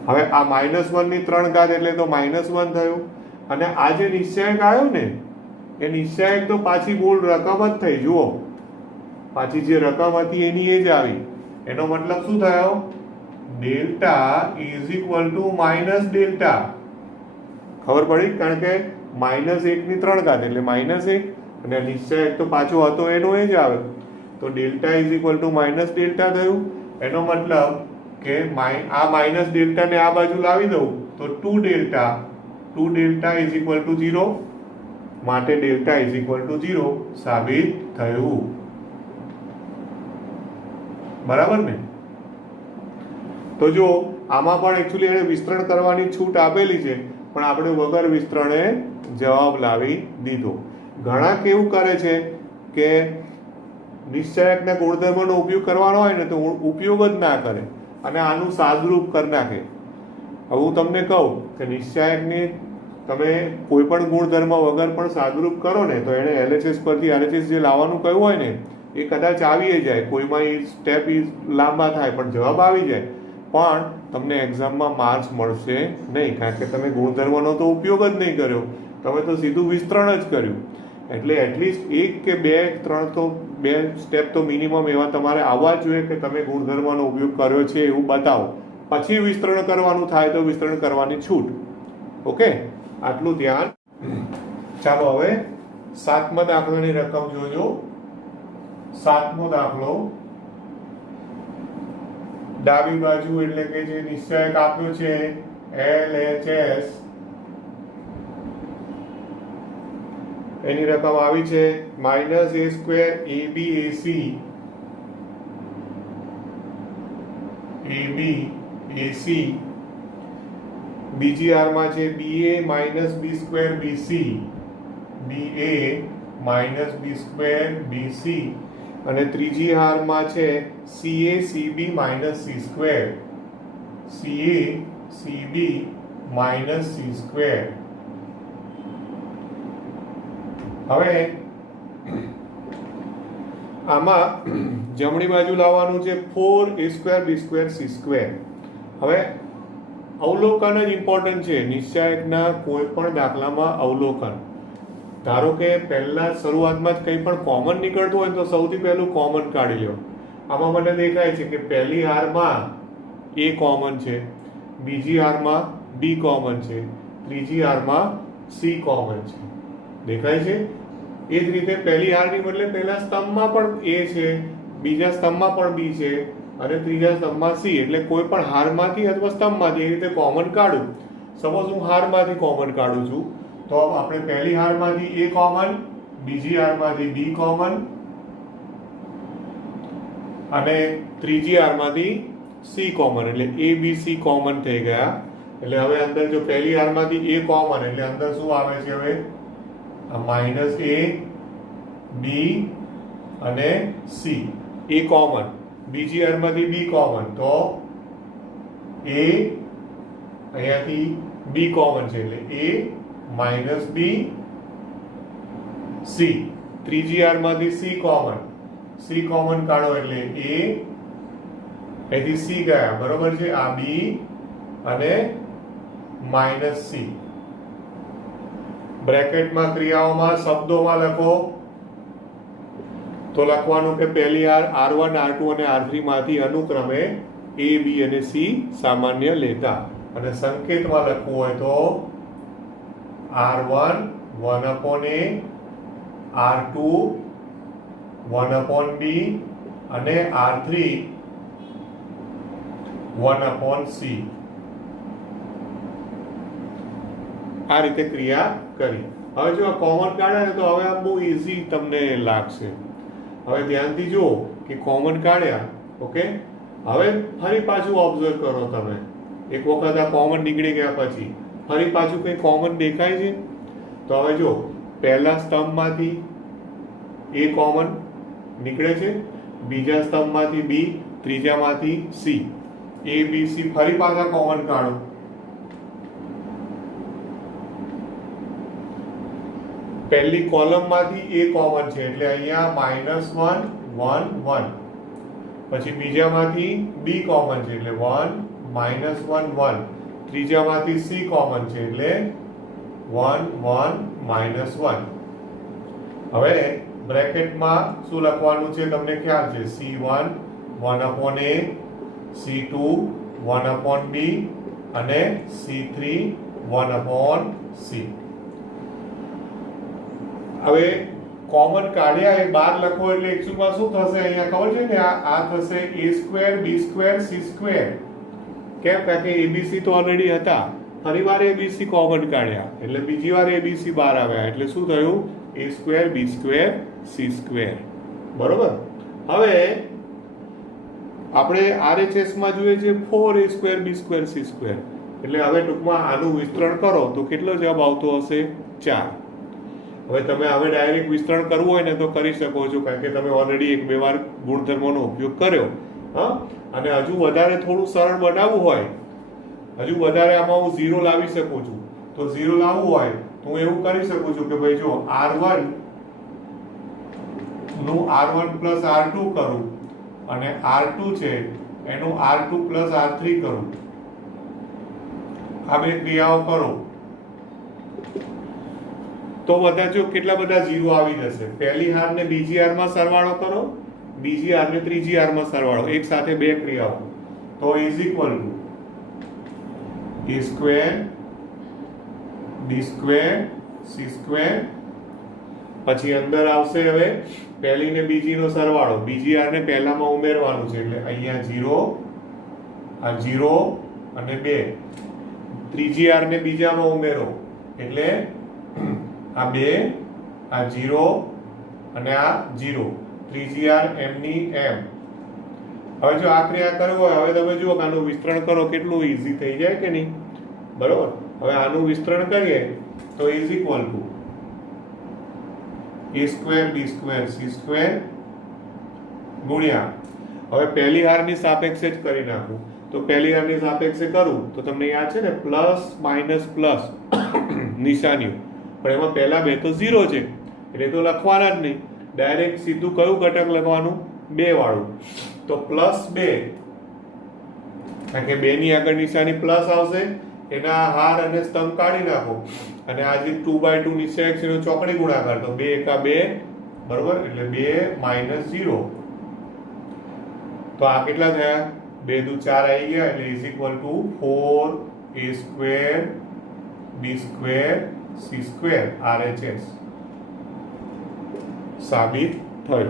હવે આ -1 ની 3 ઘાત એટલે તો -1 થયું, અને આ જે નિશ્ચયક આવ્યો ને એ નિશ્ચયક તો પાછી મૂળ રકમ જ થઈ. જુઓ, પાછી જે રકમ હતી એની એ જ આવી. એનો મતલબ શું થયો? Delta is equal two minus delta. ખબર પડી? કારણ કે -1 ની 3 ઘાત એટલે -1, અને નિશ્ચયક તો પાછો હતો એનો એ જ આવે. તો delta is equal two minus delta થયું. એનો મતલબ કે આ માઇનસ ડેલ્ટા ને આ બાજુ લાવી દઉં તો 2 ડેલ્ટા ઇઝ ઇક્વલ ટુ 0. માટે ડેલ્ટા ઇઝ ઇક્વલ ટુ 0 સાબિત થયું. બરાબર ને? તો જો આમાં પણ એકચ્યુઅલી એને વિસ્તરણ કરવાની છૂટ આપેલી છે, પણ આપણે વગર વિસ્તરણે જવાબ લાવી દીધો. ઘણા કેવું કરે છે કે નિશ્ચયકના ગુણધર્મનો ઉપયોગ કરવાનો હોય ને તો ઉપયોગ જ ના કરે અને આનું સાદરૂપ કરી નાખે. હવે હું તમને કહું કે નિશ્ચયકની તમે કોઈ પણ ગુણધર્મ વગર પણ સાદરૂપ કરો ને તો એને LHS પરથી RHS જે લાવવાનું કહ્યું હોય ને એ કદાચ આવી જાય. કોઈમાં એ સ્ટેપ લાંબા થાય પણ જવાબ આવી જાય, પણ તમને એક્ઝામમાં માર્ક્સ મળશે નહીં, કારણ કે તમે ગુણધર્મનો તો ઉપયોગ જ નહીં કર્યો, તમે તો સીધું વિસ્તરણ જ કર્યું. એટલે એટલીસ્ટ 1 કે 2 3 તો 2 સ્ટેપ તો મિનિમમ એવા તમારે આવવા જ જોઈએ કે તમે ગુણધર્મનો ઉપયોગ કર્યો છે એવું બતાવો. પછી વિસ્તરણ કરવાનું થાય તો વિસ્તરણ કરવાની છૂટ. ઓકે, આટલું ધ્યાન. ચાલો હવે 7મા દાખલાની રકમ જોજો. 7મો દાખલો, ડાબી બાજુ એટલે કે જે નિશ્ચયક આપ્યો છે LHS, એની રકમ આવી છે -a² ABAC. બીજી હારમાં છે BA -b² BC, BA -b² BC, અને ત્રીજી હારમાં છે CA CB -c², CA CB -c². હવે આમાં જમણી બાજુ લાવવાનું છે 4a² b² c². હવે અવલોકન જ ઇમ્પોર્ટન્ટ છે નિશ્ચયકના કોઈ પણ દાખલામાં. અવલોકન, ધારો કે પહેલા શરૂઆતમાં જ કંઈ પણ કોમન નીકળતું હોય તો સૌથી પહેલું કોમન કાઢી લો. આમાં મને દેખાય છે કે પહેલી હારમાં A કોમન છે, બીજી હારમાં B કોમન છે, ત્રીજી હારમાં C કોમન છે. દેખાય છે? એ જ રીતે પહેલી હારની બદલે પહેલા સ્તંભમાં પણ A છે, બીજા સ્તંભમાં પણ B છે અને ત્રીજા સ્તંભમાં C. એટલે કોઈ પણ હારમાંથી અથવા સ્તંભમાંથી એ રીતે કોમન કાઢું. સપોઝ હું હારમાંથી કોમન કાઢું છું તો આપણે પહેલી હારમાંથી A કોમન, બીજી હારમાંથી B કોમન અને ત્રીજી હારમાંથી C કોમન, એટલે ABC કોમન થઈ ગયા. એટલે હવે અંદર જો પહેલી હારમાંથી A કોમન એટલે અંદર શું આવે છે? હવે -a B અને C. A કોમન, બીજી હારમાંથી B કોમન તો A અહીંયાથી બી કોમન છે એટલે એ માઇનસ બી સી. ત્રીજી આર માંથી સી કોમન કાઢો એટલે એ અહીંથી સી ગયા, બરોબર છે. આ બી અને માઇનસ સી. બ્રેકેટમાં ક્રિયાઓમાં શબ્દોમાં લખો તો લખવાનું કે પહેલી આર R1 R2 અને R3 માંથી અનુક્રમે A B અને C સામાન્ય લેતા, અને સંકેતમાં લખવું હોય તો R1 1/A, R2 1/B અને R3 1/C. આ રીતે ક્રિયા કરી. હવે જો આ કોમન કાઢ્યા ને તો હવે આ બહુ ઈઝી તમને લાગશે. હવે ધ્યાનથી જુઓ કે કોમન કાઢ્યા, ઓકે. હવે ફરી પાછું ઓબ્ઝર્વ કરો તમે. એક વખત આ કોમન નીકળી ગયા પછી ફરી પાછું કંઈ કોમન દેખાય છે તો હવે જો પહેલા સ્તંભમાંથી એ કોમન નીકળે છે, બીજા સ્તંભમાંથી બી, ત્રીજામાંથી સી. એ બી સી ફરી પાછા કોમન કાઢો. પહેલી કોલમમાંથી એ કોમન છે એટલે અહીંયા -1 1 1. પછી બીજામાંથી બી કોમન છે એટલે 1 -1 1. ત્રીજામાંથી સી કોમન છે એટલે 1 1 -1. હવે બ્રેકેટમાં શું લખવાનું છે તમને ખ્યાલ છે. C1 1/A, C2 1/B અને C3 1/C. હવે કોમન કાઢ્યા એ બાર લખો એટલે એકચુઅલમાં શું થશે અહીંયા ખબર છે ને, આ થશે A² B² C². કેમ? કારણ કે ABC તો ઓલરેડી હતા, ફરી વાર ABC કોમન કાઢ્યા એટલે બીજી વાર ABC બહાર આવ્યા એટલે શું થયું? A² B² C². બરોબર. હવે આપણે RHS માં જોઈએ છે 4A² B² C². એટલે હવે ટૂંકમાં આનું વિસ્તરણ કરો તો કેટલો જવાબ આવતો હશે? 4. હવે તમે હવે ડાયરેક્ટ વિસ્તરણ કરવું હોય ને તો કરી શકો છો, કારણ કે તમે ઓલરેડી એક બે વાર ગુણધર્મોનો ઉપયોગ કર્યો. હા, અને હજુ વધારે થોડું સરળ બનાવવું હોય, હજુ વધારે આમાં હું 0 લાવી શકું છું. તો 0 લાવવું હોય તો હું એવું કરી શકું છું કે ભાઈ જો R1 નું R1 plus R2 કરું અને R2 છે એનું R2 plus R3 કરું. આ બે ક્રિયાઓ કરો તો બધા જો કેટલા બધા 0 આવી જશે. પહેલી હાર ને બીજી હારમાં સરવાળો કરો, બીજી હાર ને ત્રીજી હારમાં સરવાળો, એક સાથે બે ક્રિયાઓ. તો is equal two A² B² C². પછી અંદર આવશે હવે પહેલી ને બીજી નો સરવાળો, બીજી હાર ને પહેલામાં ઉમેરવાનું છે એટલે અહીંયા 0, આ 0 અને 2. ત્રીજી હાર ને બીજામાં ઉમેરો એટલે આ 2, આ 0 અને આ 0. ત્રીજી આર એમની એમ. હવે જો આ ક્રિયા કરવી હોય, હવે તમે જુઓ કે આનું વિસ્તરણ કરો કેટલું ઈઝી થઈ જાય કે નહીં? બરોબર. હવે આનું વિસ્તરણ કરીએ તો is equal two A² B² C² ગુણ્યા, હવે પહેલી હારની સાપેક્ષે જ કરી નાખું તો પહેલી હારની સાપેક્ષે કરું તો તમને યાદ છે ને પ્લસ માઇનસ પ્લસ નિશાનીઓ, પણ એમાં પહેલા બે તો 0 છે એટલે તો લખવાના જ નહીં. ડાયરેક્ટ સીધું કયું ઘટક લખવાનું? 2 વાળું. તો +2, કારણ કે 2 ની આગળ નિશાની પ્લસ આવશે, એના હાર અને સ્તંભ કાઢી નાખો અને આ જે 2/2 નિશ્ચયક છે એનો ચોકડી ગુણાકાર, તો 2 × 2 બરોબર એટલે 2 - 0. તો આ કેટલા થયા? 2 દુ 4 આવી ગયા એટલે is equal two 4A² B² C² RHS સાબિત થયું.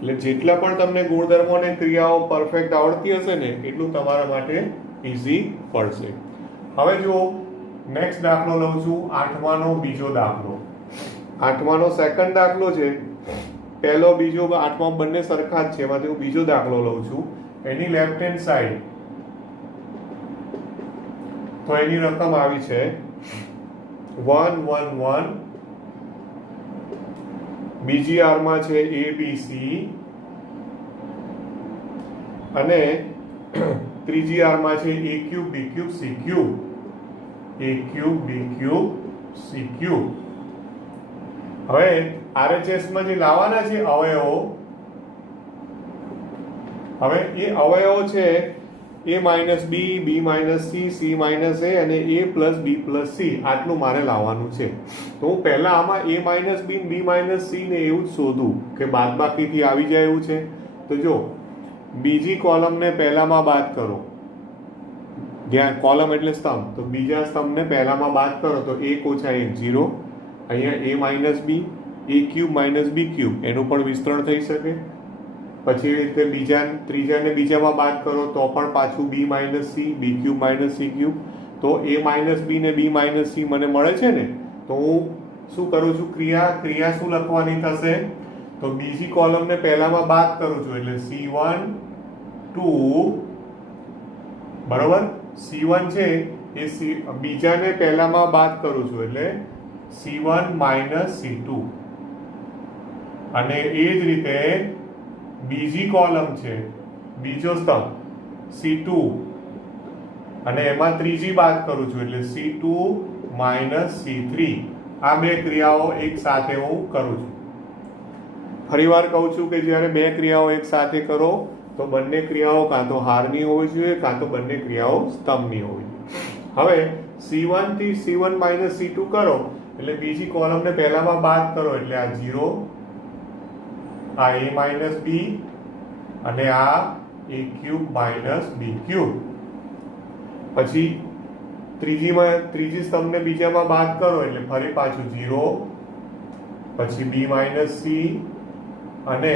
એટલે જેટલા પણ તમને ગુણધર્મો અને ક્રિયાઓ પરફેક્ટ આવડતી હશે ને એટલું તમારા માટે ઈઝી પડશે. હવે જો નેક્સ્ટ દાખલો લઉં છું, 8માનો બીજો દાખલો. 8માનો સેકન્ડ દાખલો છે. પહેલો બીજો 8માં બંને સરખા જ છે, એમાંથી હું બીજો દાખલો લઉં છું. એની લેફ્ટ હેન્ડ સાઈડ તો એની રકમ આવી છે 1 1 1. બીજી આરમાં છે ABC અને ત્રીજી આરમાં છે A³ B³ C³ a cube b cube c cube. હવે RHS માં જે લાવવાના છે અવયવો, હવે એ અવયવો છે a minus B, B minus C, C minus A અને a plus B plus C, આટલું મારે લાવવાનું છે. તો હું પહેલા આમાં a minus B, B minus C ને એવું જ શોધું કે બાદબાકીથી આવી જાય એવું છે. તો જો બીજી કોલમને પહેલામાં બાદ કરો, ધ્યાન, કોલમ એટલે સ્તંભ, તો બીજા સ્તંભને પહેલામાં બાદ કરો તો 1 ઓછા 1 0. અહીંયા a minus b, a cube minus b cube, એનું પણ વિસ્તરણ થઈ શકે. પછી એવી રીતે ત્રીજાને બીજામાં બાદ કરો તો પણ પાછું b માઇનસ સી, બી ક્યુબ માઇનસ સી ક્યુબ. તો a માઇનસ બી ને બી માઇનસ સી મને મળે છે ને. તો હું શું કરું છું, ક્રિયા શું લખવાની થશે, તો બીજી કોલમને પહેલામાં બાદ કરું છું એટલે c1 2, બરોબર, c1 છે એ બીજાને પહેલામાં બાદ કરું છું એટલે c1 માઇનસ c2. અને એ જ રીતે બીજી કોલમ છે, બીજો સ્તંભ c2, અને એમાં ત્રીજી બાદ કરું છું એટલે c2 માઇનસ c3. આ બે ક્રિયાઓ એક સાથે હું કરું છું. ફરીવાર કહું છું કે જ્યારે બે ક્રિયાઓ એક સાથે કરો તો બંને ક્રિયાઓ કાં તો હારની હોવી જોઈએ કાં તો બંને ક્રિયાઓ સ્તંભની હોવી જોઈએ. હવે c1 થી c1 માઇનસ c2 કરો એટલે બીજી કોલમને પહેલામાં બાદ કરો એટલે આ 0, આ a માઇનસ બી અને આ a cube minus b cube. પછી ત્રીજી સ્તંભને બીજામાં બાદ કરો એટલે ફરી પાછું 0, પછી b માઇનસ સી અને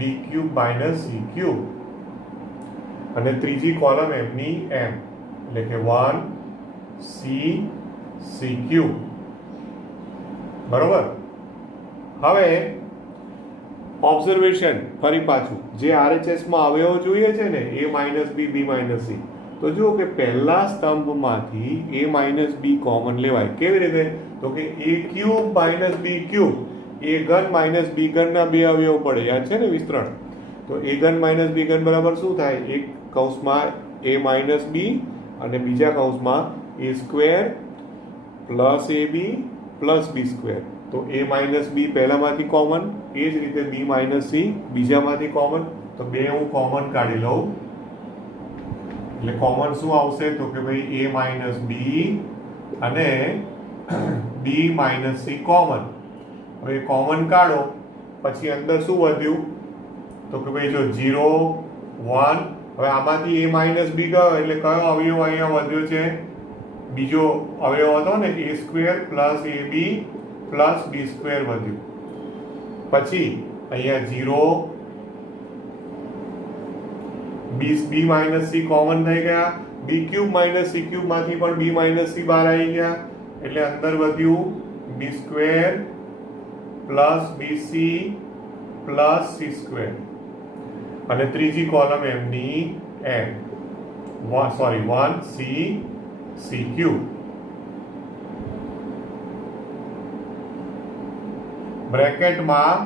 બી ક્યુબ માઇનસ સી ક્યુબ. અને ત્રીજી કોલમ એમની એમ એટલે કે 1 સી સી ક્યુબ. બરોબર. હવે ઓબ્ઝર્વેશન ફરી પાછું, જે RHS માં અવયવો જોઈએ છે ને a minus B, B minus c, તો જુઓ કે પહેલા સ્તંભમાંથી a માઇનસ બી કોમન લેવાય. કેવી રીતે, તો કે a cube minus b cube, a ઘન માઇનસ બી ઘનના બે અવયવ પડે, યાદ છે ને વિસ્તરણ. તો a ઘન માઇનસ બી ઘન બરાબર શું થાય, એક કૌંસમાં a માઇનસ બી અને બીજા કૌંસમાં a square plus a b plus b square. તો a માઇનસ બી પહેલામાંથી કોમન, એ જ રીતે b માઇનસ સી બીજામાંથી કોમન. તો બે હું કોમન કાઢી લઉં એટલે કોમન શું આવશે, તો કે ભાઈ a માઇનસ બી અને b માઇનસ સી કોમન. હવે કોમન કાઢો પછી અંદર શું વધ્યું, તો કે ભાઈ જો 0 1. હવે આમાંથી a માઇનસ બી ગયો એટલે કયો અવયવ અહીંયા વધ્યો છે, બીજો અવયવ હતો ને a square plus a b plus b square વધ્યું. પછી અહીંયા 0 બી માઇનસ સી કોમન થઈ ગયા, બી ક્યુબ માઇનસ સી ક્યુબ માંથી પણ બી માઇનસ સી બહાર આવી ગયા એટલે અંદર વધ્યું B square plus B C plus C square. અને ત્રીજી કોલમ એમની એમ 1 સી સી ક્યુબ. બ્રેકેટમાં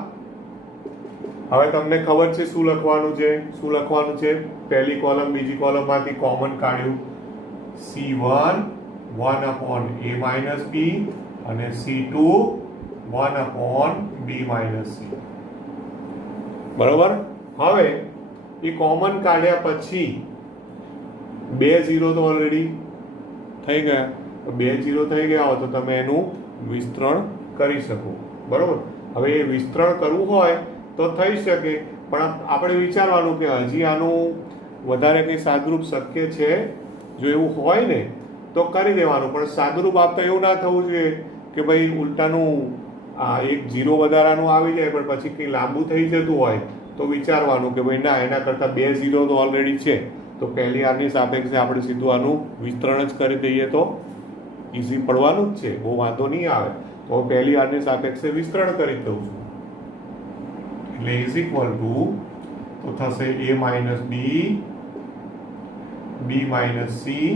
હવે તમને ખબર છે શું લખવાનું છે, પહેલી કોલમ બીજી કોલમમાંથી કોમન કાઢ્યું c1 1 upon a minus b અને c2 1 upon b minus c. બરોબર. હવે એ કોમન કાઢ્યા પછી બે 0 તો ઓલરેડી થઈ ગયા, તો બે 0 થઈ ગયા હોય તો તમે એનું વિસ્તરણ કરી શકો. બરોબર. હવે એ વિસ્તરણ કરવું હોય તો થઈ શકે, પણ આપણે વિચારવાનું કે હજી આનું વધારે કંઈ સાદુરૂપ શક્ય છે. જો એવું હોય ને તો કરી દેવાનું, પણ સાદુરૂપ આપતા એવું ના થવું જોઈએ કે ભાઈ ઉલટાનું આ એક 0 વધારાનું આવી જાય પણ પછી કંઈ લાંબુ થઈ જતું હોય તો વિચારવાનું કે ભાઈ ના, એના કરતાં બે 0 તો ઓલરેડી છે તો પહેલી આરની સાપેક્ષે આપણે સીધું આનું વિસ્તરણ જ કરી દઈએ તો ઇઝી પડવાનું જ છે, બહુ વાંધો નહીં આવે. તો પહેલી આરની સાપેક્ષે વિસ્તરણ કરી દઉં છું એટલે ઇઝ ઇક્વલ ટુ તો થશે a minus B, B minus C.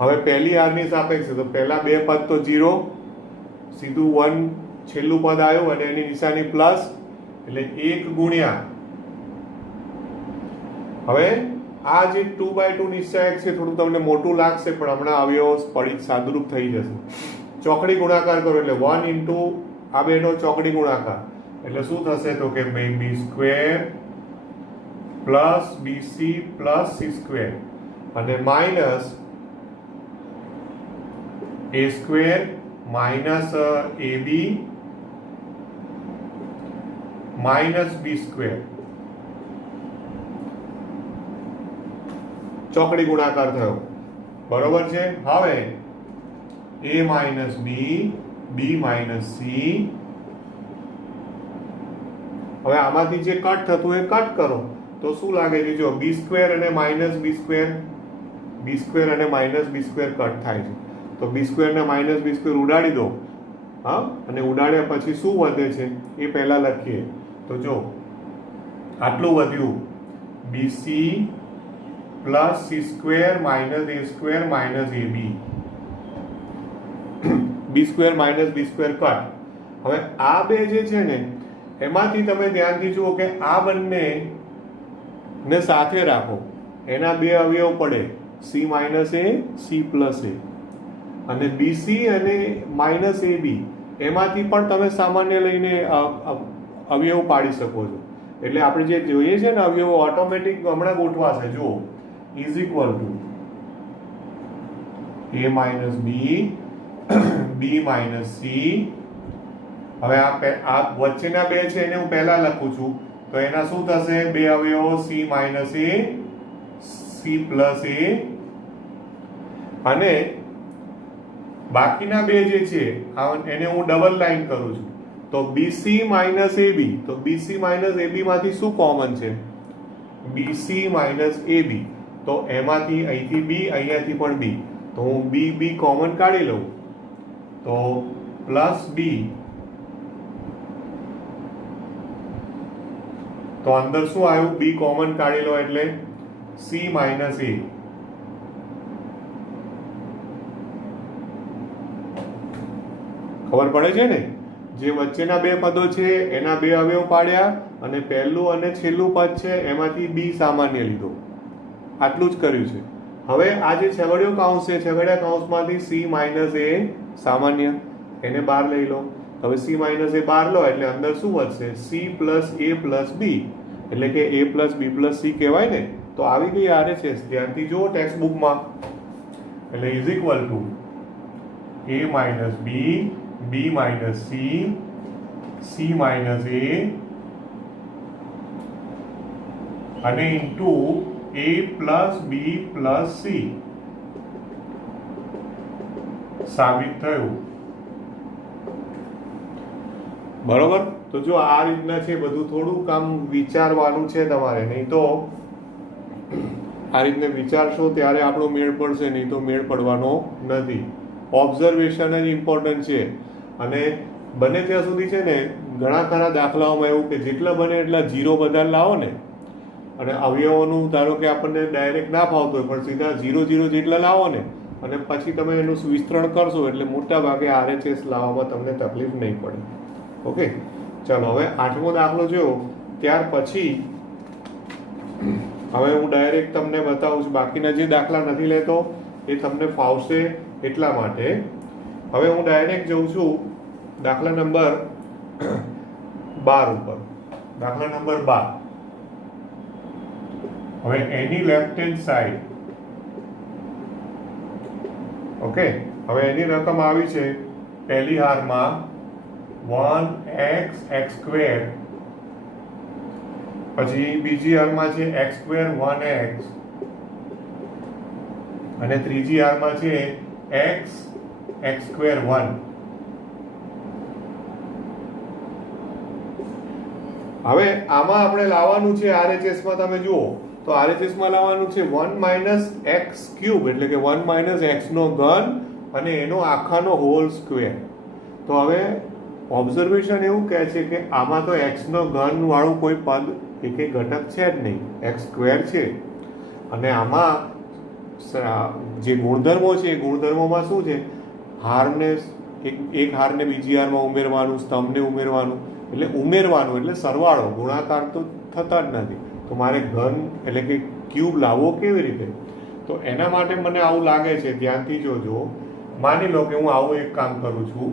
હવે પહેલી આરની સાપેક્ષે તો પહેલા બે પદ તો 0, સીધું 1 છેલ્લું પદ આવ્યું અને એની નિશાની પ્લસ એટલે 1 ગુણ્યા. હવે આ જે 2/2 નિશ્ચાયક છે થોડું તમને મોટું લાગશે, પણ હમણાં અવયવો પડી સાદુરૂપ થઈ જશે. ચોકડી ગુણાકાર કરો એટલે 1 ઇન્ટુ આ બેનો ચોકડી ગુણાકાર એટલે શું થશે તો કે B square plus BC plus C square અને minus A square minus AB minus B square. ચોકડી ગુણાકાર થયો, બરોબર છે. હવે a minus B, B minus C. હવે આમાંથી જે કટ થતું એ કટ કરો તો શું લાગે છે? જો બી સ્ક્વેર અને માઇનસ બી સ્ક્વેર, બી સ્ક્વેર અને માઇનસ બી સ્ક્વેર કટ થાય છે. તો બી સ્ક્વેર ને માઇનસ બી સ્ક્વેર ઉડાડી દો. હા, અને ઉડાડ્યા પછી શું વધે છે એ પહેલા લખીએ. તો જો આટલું વધ્યું BC plus C square minus A square minus A B. B square minus B square cut. હવે આ બે જે છે ને એમાંથી તમે ધ્યાનથી જુઓ કે આ બંને ને સાથે રાખો, એના બે અવયવ પડે C minus A C plus એ, અને બીસી અને માઇનસ એ બી એમાંથી પણ તમે સામાન્ય લઈને અવયવ પાડી શકો છો. એટલે આપણે જે જોઈએ છે ને અવયવો ઓટોમેટિક હમણાં ગોઠવાશે. જુઓ is equal to A minus B, B minus C. હવે આ વચ્ચેના બે છે એને હું પહેલા લખું છું તો એના શું થશે? બે અવયવો C minus A C plus એ, અને બાકીના બે જે છે એને હું ડબલ લાઈન કરું છું તો બીસી માઇનસ એબી. તો બીસી માઇનસ એબી માંથી શું કોમન છે? બીસી માઇનસ એબી. તો એમાંથી અહીંથી બી, અહીંયાથી પણ બી, તો હું બી બી કોમન કાઢી લઉં તો પ્લસ બી. તો અંદર શું આવ્યું? બી કોમન કાઢી લો એટલે સી માઇનસ એ. ખબર પડે છે ને? જે વચ્ચેના બે પદો છે એના બે અવયવ પાડ્યા અને પહેલું અને છેલ્લું પદ છે એમાંથી બી સામાન્ય લીધો. આટલું જ કર્યું છે. હવે આ જે છેવડ્યો કૌંસ છે, છેવડ્યા કૌંસમાંથી સી માઇનસ એ સામાન્ય, એને બહાર લઈ લો. હવે સી માઇનસ એ બહાર લો એટલે અંદર શું વધશે? સી પ્લસ એ પ્લસ બી, એટલે કે એ પ્લસ બી પ્લસ સી કહેવાય ને. તો આવી ગઈ RHS. ધ્યાનથી જુઓ ટેક્સ્ટ બુકમાં. એટલે is equal to A minus B, B minus C, C minus A અને into A plus B plus C. સાબિત થયું. બરોબર. તો જો આ રીતના છે બધું, થોડું કામ વિચારવાનું છે તમારે, નહીં તો આ રીતને વિચારશો ત્યારે આપણો મેળ પડશે, નહીં તો મેળ પડવાનો નથી. ઓબ્ઝર્વેશન જ ઇમ્પોર્ટન્ટ છે. અને બને ત્યાં સુધી છે ને ઘણા ખરા દાખલાઓમાં એવું કે જેટલા બને એટલા ઝીરો બધા લાવો ને, અને અવયવોનું ધારો કે આપણને ડાયરેક્ટ ના ફાવતું હોય પણ સીધા 0 જેટલા લાવો ને, અને પછી તમે એનું વિસ્તરણ કરશો એટલે મોટા ભાગે RHS લાવવામાં તમને તકલીફ નહીં પડે. ઓકે, ચાલો હવે 8મો દાખલો જોયો. ત્યાર પછી હવે હું ડાયરેક્ટ તમને બતાવું છું. બાકીના જે દાખલા નથી લેતો એ તમને ફાવશે એટલા માટે. હવે હું ડાયરેક્ટ જઉં છું દાખલા નંબર 12 ઉપર. દાખલા નંબર 12. હવે એની લેફ્ટ હેન્ડ સાઈડ. ઓકે, હવે એની રકમ આવી છે પહેલી હારમાં 1x x², પછી બીજી હારમાં છે x² 1x, અને ત્રીજી હારમાં છે x x² 1. હવે આમાં આપણે લાવવાનું છે RHS માં. તમે જુઓ તો RHS માં લાવવાનું છે 1 - x³ એટલે કે 1 - x નો ઘન અને એનો આખાનો હોલ સ્ક્વેર. તો હવે ઓબ્ઝર્વેશન એવું કહે છે કે આમાં તો x નો ઘન વાળું કોઈ પદ એક ઘટક છે જ નહીં, x² છે. અને આમાં જે ગુણધર્મો છે એ ગુણધર્મોમાં શું છે? હારને એક હારને બીજી હારમાં ઉમેરવાનું, સ્તંભને ઉમેરવાનું, એટલે ઉમેરવાનું એટલે સરવાળો, ગુણાકાર તો થતા જ નથી. તો મારે ઘન એટલે કે ક્યુબ લાવવો કેવી રીતે? તો એના માટે મને આવું લાગે છે, ધ્યાનથી જોજો. માની લો કે હું આવું એક કામ કરું છું.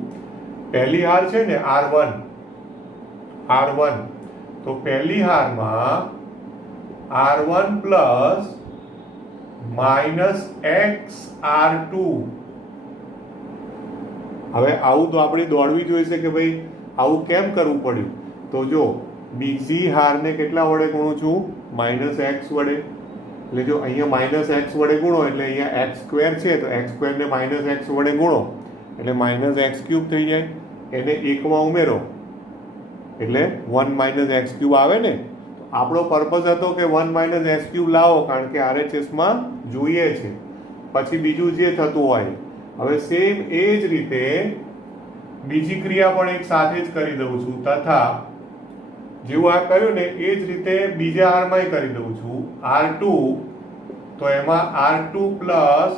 પહેલી હાર છે ને R1, તો પહેલી હારમાં R1 plus minus x R2. હવે આવું તો આપણે દોડવી જોઈશે કે ભાઈ આવું કેમ કરવું પડ્યું. તો જો બીજી હારને કેટલા વડે ગુણું છું? માઇનસ એક્સ વડે. એટલે જો અહીંયા માઇનસ એક્સ વડે ગુણો એટલે અહીંયા એક્સ સ્ક્વેર છે, તો એક્સ સ્ક્વેરને માઇનસ એક્સ વડે ગુણો એટલે માઇનસ એક્સ ક્યુબ થઈ જાય. એને એકમાં ઉમેરો એટલે 1 માઇનસ એક્સ ક્યુબ આવે ને. તો આપણો પર્પઝ હતો કે 1 માઇનસ એક્સ ક્યુબ લાવો, કારણ કે RHSમાં જોઈએ છે. પછી બીજું જે થતું હોય. હવે સેમ એ જ રીતે બીજી ક્રિયા પણ એક સાથે જ કરી દઉં છું. તથા જેવું આ કર્યું ને એ જ રીતે બીજા હારમાંય કરી દઉં છું. R2 તો એમાં R2 plus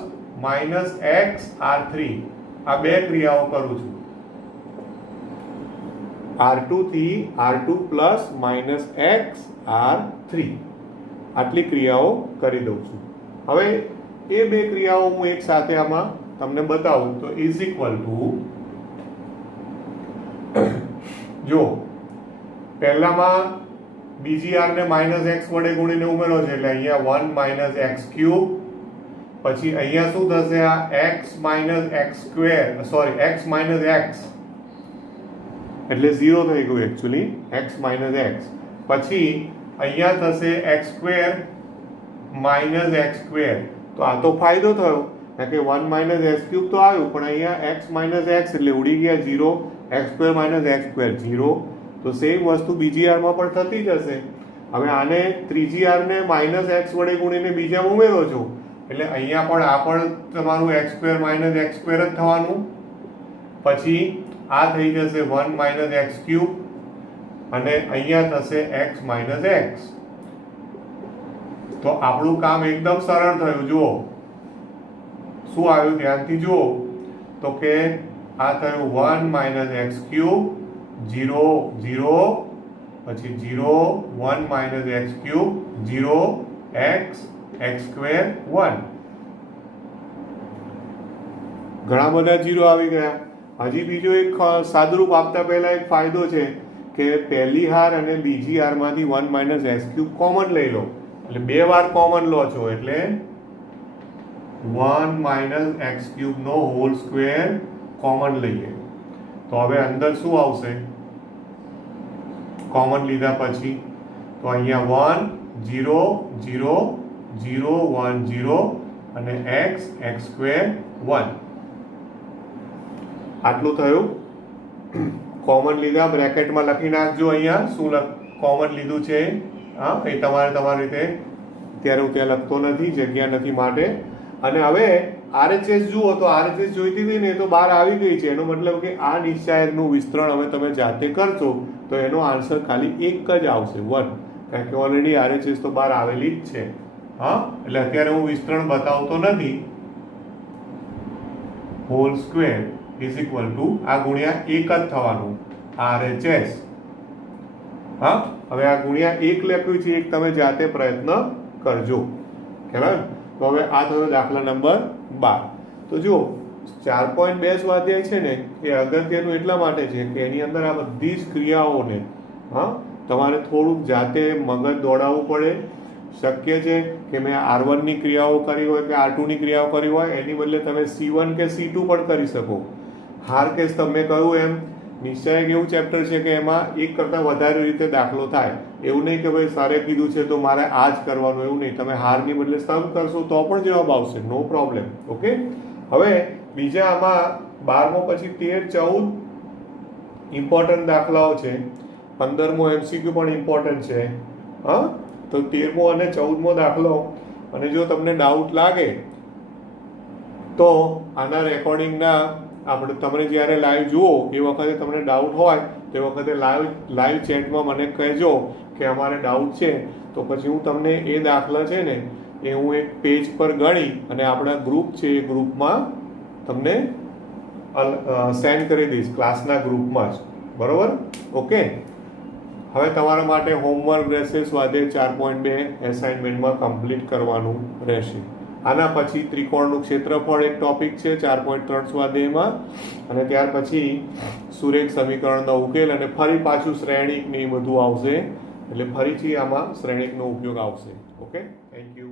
minus x R3 આ બે ક્રિયાઓ કરું છું. R2 થી R2 plus minus x R3 આટલી ક્રિયાઓ કરી દઉં છું. હવે એ બે ક્રિયાઓ હું એક સાથે આમાં તમને બતાવું તો ઇઝ ઇક્વલ ટુ, જો પહેલામાં બીજી આરને માઇનસ એક્સ વડે ગુણીને ઉમેરો છે એટલે અહીંયા 1 માઇનસ એક્સ ક્યુબ. પછી અહીંયા શું થશે? આ x minus x square, sorry x minus x એટલે 0 થઈ ગયું એકચ્યુઅલી, એક્સ માઇનસ એક્સ. પછી અહીંયા થશે x square minus x square. તો આ તો ફાયદો થયો કારણ કે 1 માઇનસ એક્સ ક્યુબ તો આવ્યું, પણ અહીંયા એક્સ માઇનસ એક્સ એટલે ઉડી ગયા 0, x square minus x square 0. તો સેમ વસ્તુ બીજી આરમાં પણ થતી જશે. હવે આને ત્રીજી આરને માઇનસ એક્સ વડે ગુણીને બીજામાં ઉમેરો છો એટલે અહીંયા પણ આ પણ તમારું x square minus x square જ થવાનું. પછી આ થઈ જશે 1 માઇનસ એક્સ ક્યુબ અને અહીંયા થશે એક્સ માઇનસ એક્સ. તો આપણું કામ એકદમ સરળ થયું. જુઓ શું આવ્યું, ધ્યાનથી જુઓ. તો કે આ થયું 1 માઇનસ એક્સ ક્યુબ 0 0, પછી 0 1 minus x cube 0 x x square 1. ઘણા બધા 0 આવી ગયા. હજી બીજો એક સાદુરૂપ આપતા પહેલા એક ફાયદો છે કે પહેલી હાર અને બીજી હારમાંથી 1 માઇનસ એક્સ ક્યુબ કોમન લઈ લો. એટલે બે વાર કોમન લો છો એટલે 1 માઇનસ એક્સ ક્યુબ નો હોલ સ્ક્વેર કોમન લઈએ. તો હવે અંદર શું આવશે કોમન લીધા પછી? તો અહીંયા 1 0 0 0 1 0 અને એક્સ એક્સ સ્ક્વેર 1 આટલું થયું. કોમન લીધા બ્રેકેટમાં લખી નાખજો અહીંયા શું કોમન લીધું છે. હા, એ તમારે તમારી રીતે, ત્યારે હું ત્યાં લખતો નથી, જગ્યા નથી માટે. અને હવે RHS જુઓ તો RHS જોઈતી હતી ને એ તો બહાર આવી ગઈ છે. એનો મતલબ કે આ નિશ્ચાયકનું વિસ્તરણ હવે તમે જાતે કરશો તો એનો આન્સર ખાલી એક જ આવશે 1, કારણ કે ઓલરેડી RHS તો બહાર આવેલી જ છે. હા, એટલે અત્યારે હું વિસ્તરણ બતાવતો નથી. Whole square is equal two આ ગુણ્યા 1 જ થવાનું RHS. હા, હવે આ ગુણ્યા 1 લખ્યું છે, એક તમે જાતે પ્રયત્ન કરજો. ખ્યાલ? તો હવે આ થયો દાખલા નંબર 12. તો જુઓ 4.2 સ્વાધ્યાય છે ને એ અગત્યનું એટલા માટે છે કે એની અંદર આ બધી જ ક્રિયાઓને તમારે થોડુંક જાતે મગજ દોડાવવું પડે. શક્ય છે કે મેં R1 ની ક્રિયાઓ કરી હોય કે R2 ની ક્રિયાઓ કરી હોય, એની બદલે તમે C1 કે C2 પણ કરી શકો. હાર કેસ તમે કહ્યું એમ નિશ્ચયક એવું ચેપ્ટર છે કે એમાં એક કરતાં વધારે રીતે દાખલો થાય. એવું નહીં કે ભાઈ સારે કીધું છે તો મારે આ જ કરવાનું, એવું નહીં. તમે હારની બદલે સમ કરશો તો પણ જવાબ આવશે, નો પ્રોબ્લેમ. ઓકે, હવે બીજા આમાં 12મો પછી 13 14 ઇમ્પોર્ટન્ટ દાખલાઓ છે. 15મો MCQ પણ ઇમ્પોર્ટન્ટ છે. હા, તો 13મો અને 14મો દાખલો. અને જો તમને ડાઉટ લાગે તો આના રેકોર્ડિંગના આપણે તમે જ્યારે લાઈવ જુઓ એ વખતે તમને ડાઉટ હોય તે વખતે લાઈવ ચેટમાં મને કહેજો કે અમારે ડાઉટ છે. તો પછી હું તમને એ દાખલા છે ને એ હું એક પેજ પર ગણી અને આપણા ગ્રુપ છે એ ગ્રુપમાં તમને સેન્ડ કરી દઈશ, ક્લાસના ગ્રુપમાં જ. બરોબર? ઓકે, હવે તમારા માટે હોમવર્ક રહેશે સ્વાધ્યાય 4.2 એસાઇનમેન્ટમાં કમ્પ્લીટ કરવાનું રહેશે. આના પછી ત્રિકોણનું ક્ષેત્રફળ એક ટોપિક છે 4.3 સ્વાધ્યાયમાં, અને ત્યાર પછી સુરેખ સમીકરણનો ઉકેલ, અને ફરી પાછું શ્રેણિક ને એ બધું આવશે. એટલે ફરીથી આમાં શ્રેણિકનો ઉપયોગ આવશે. Okay, thank you.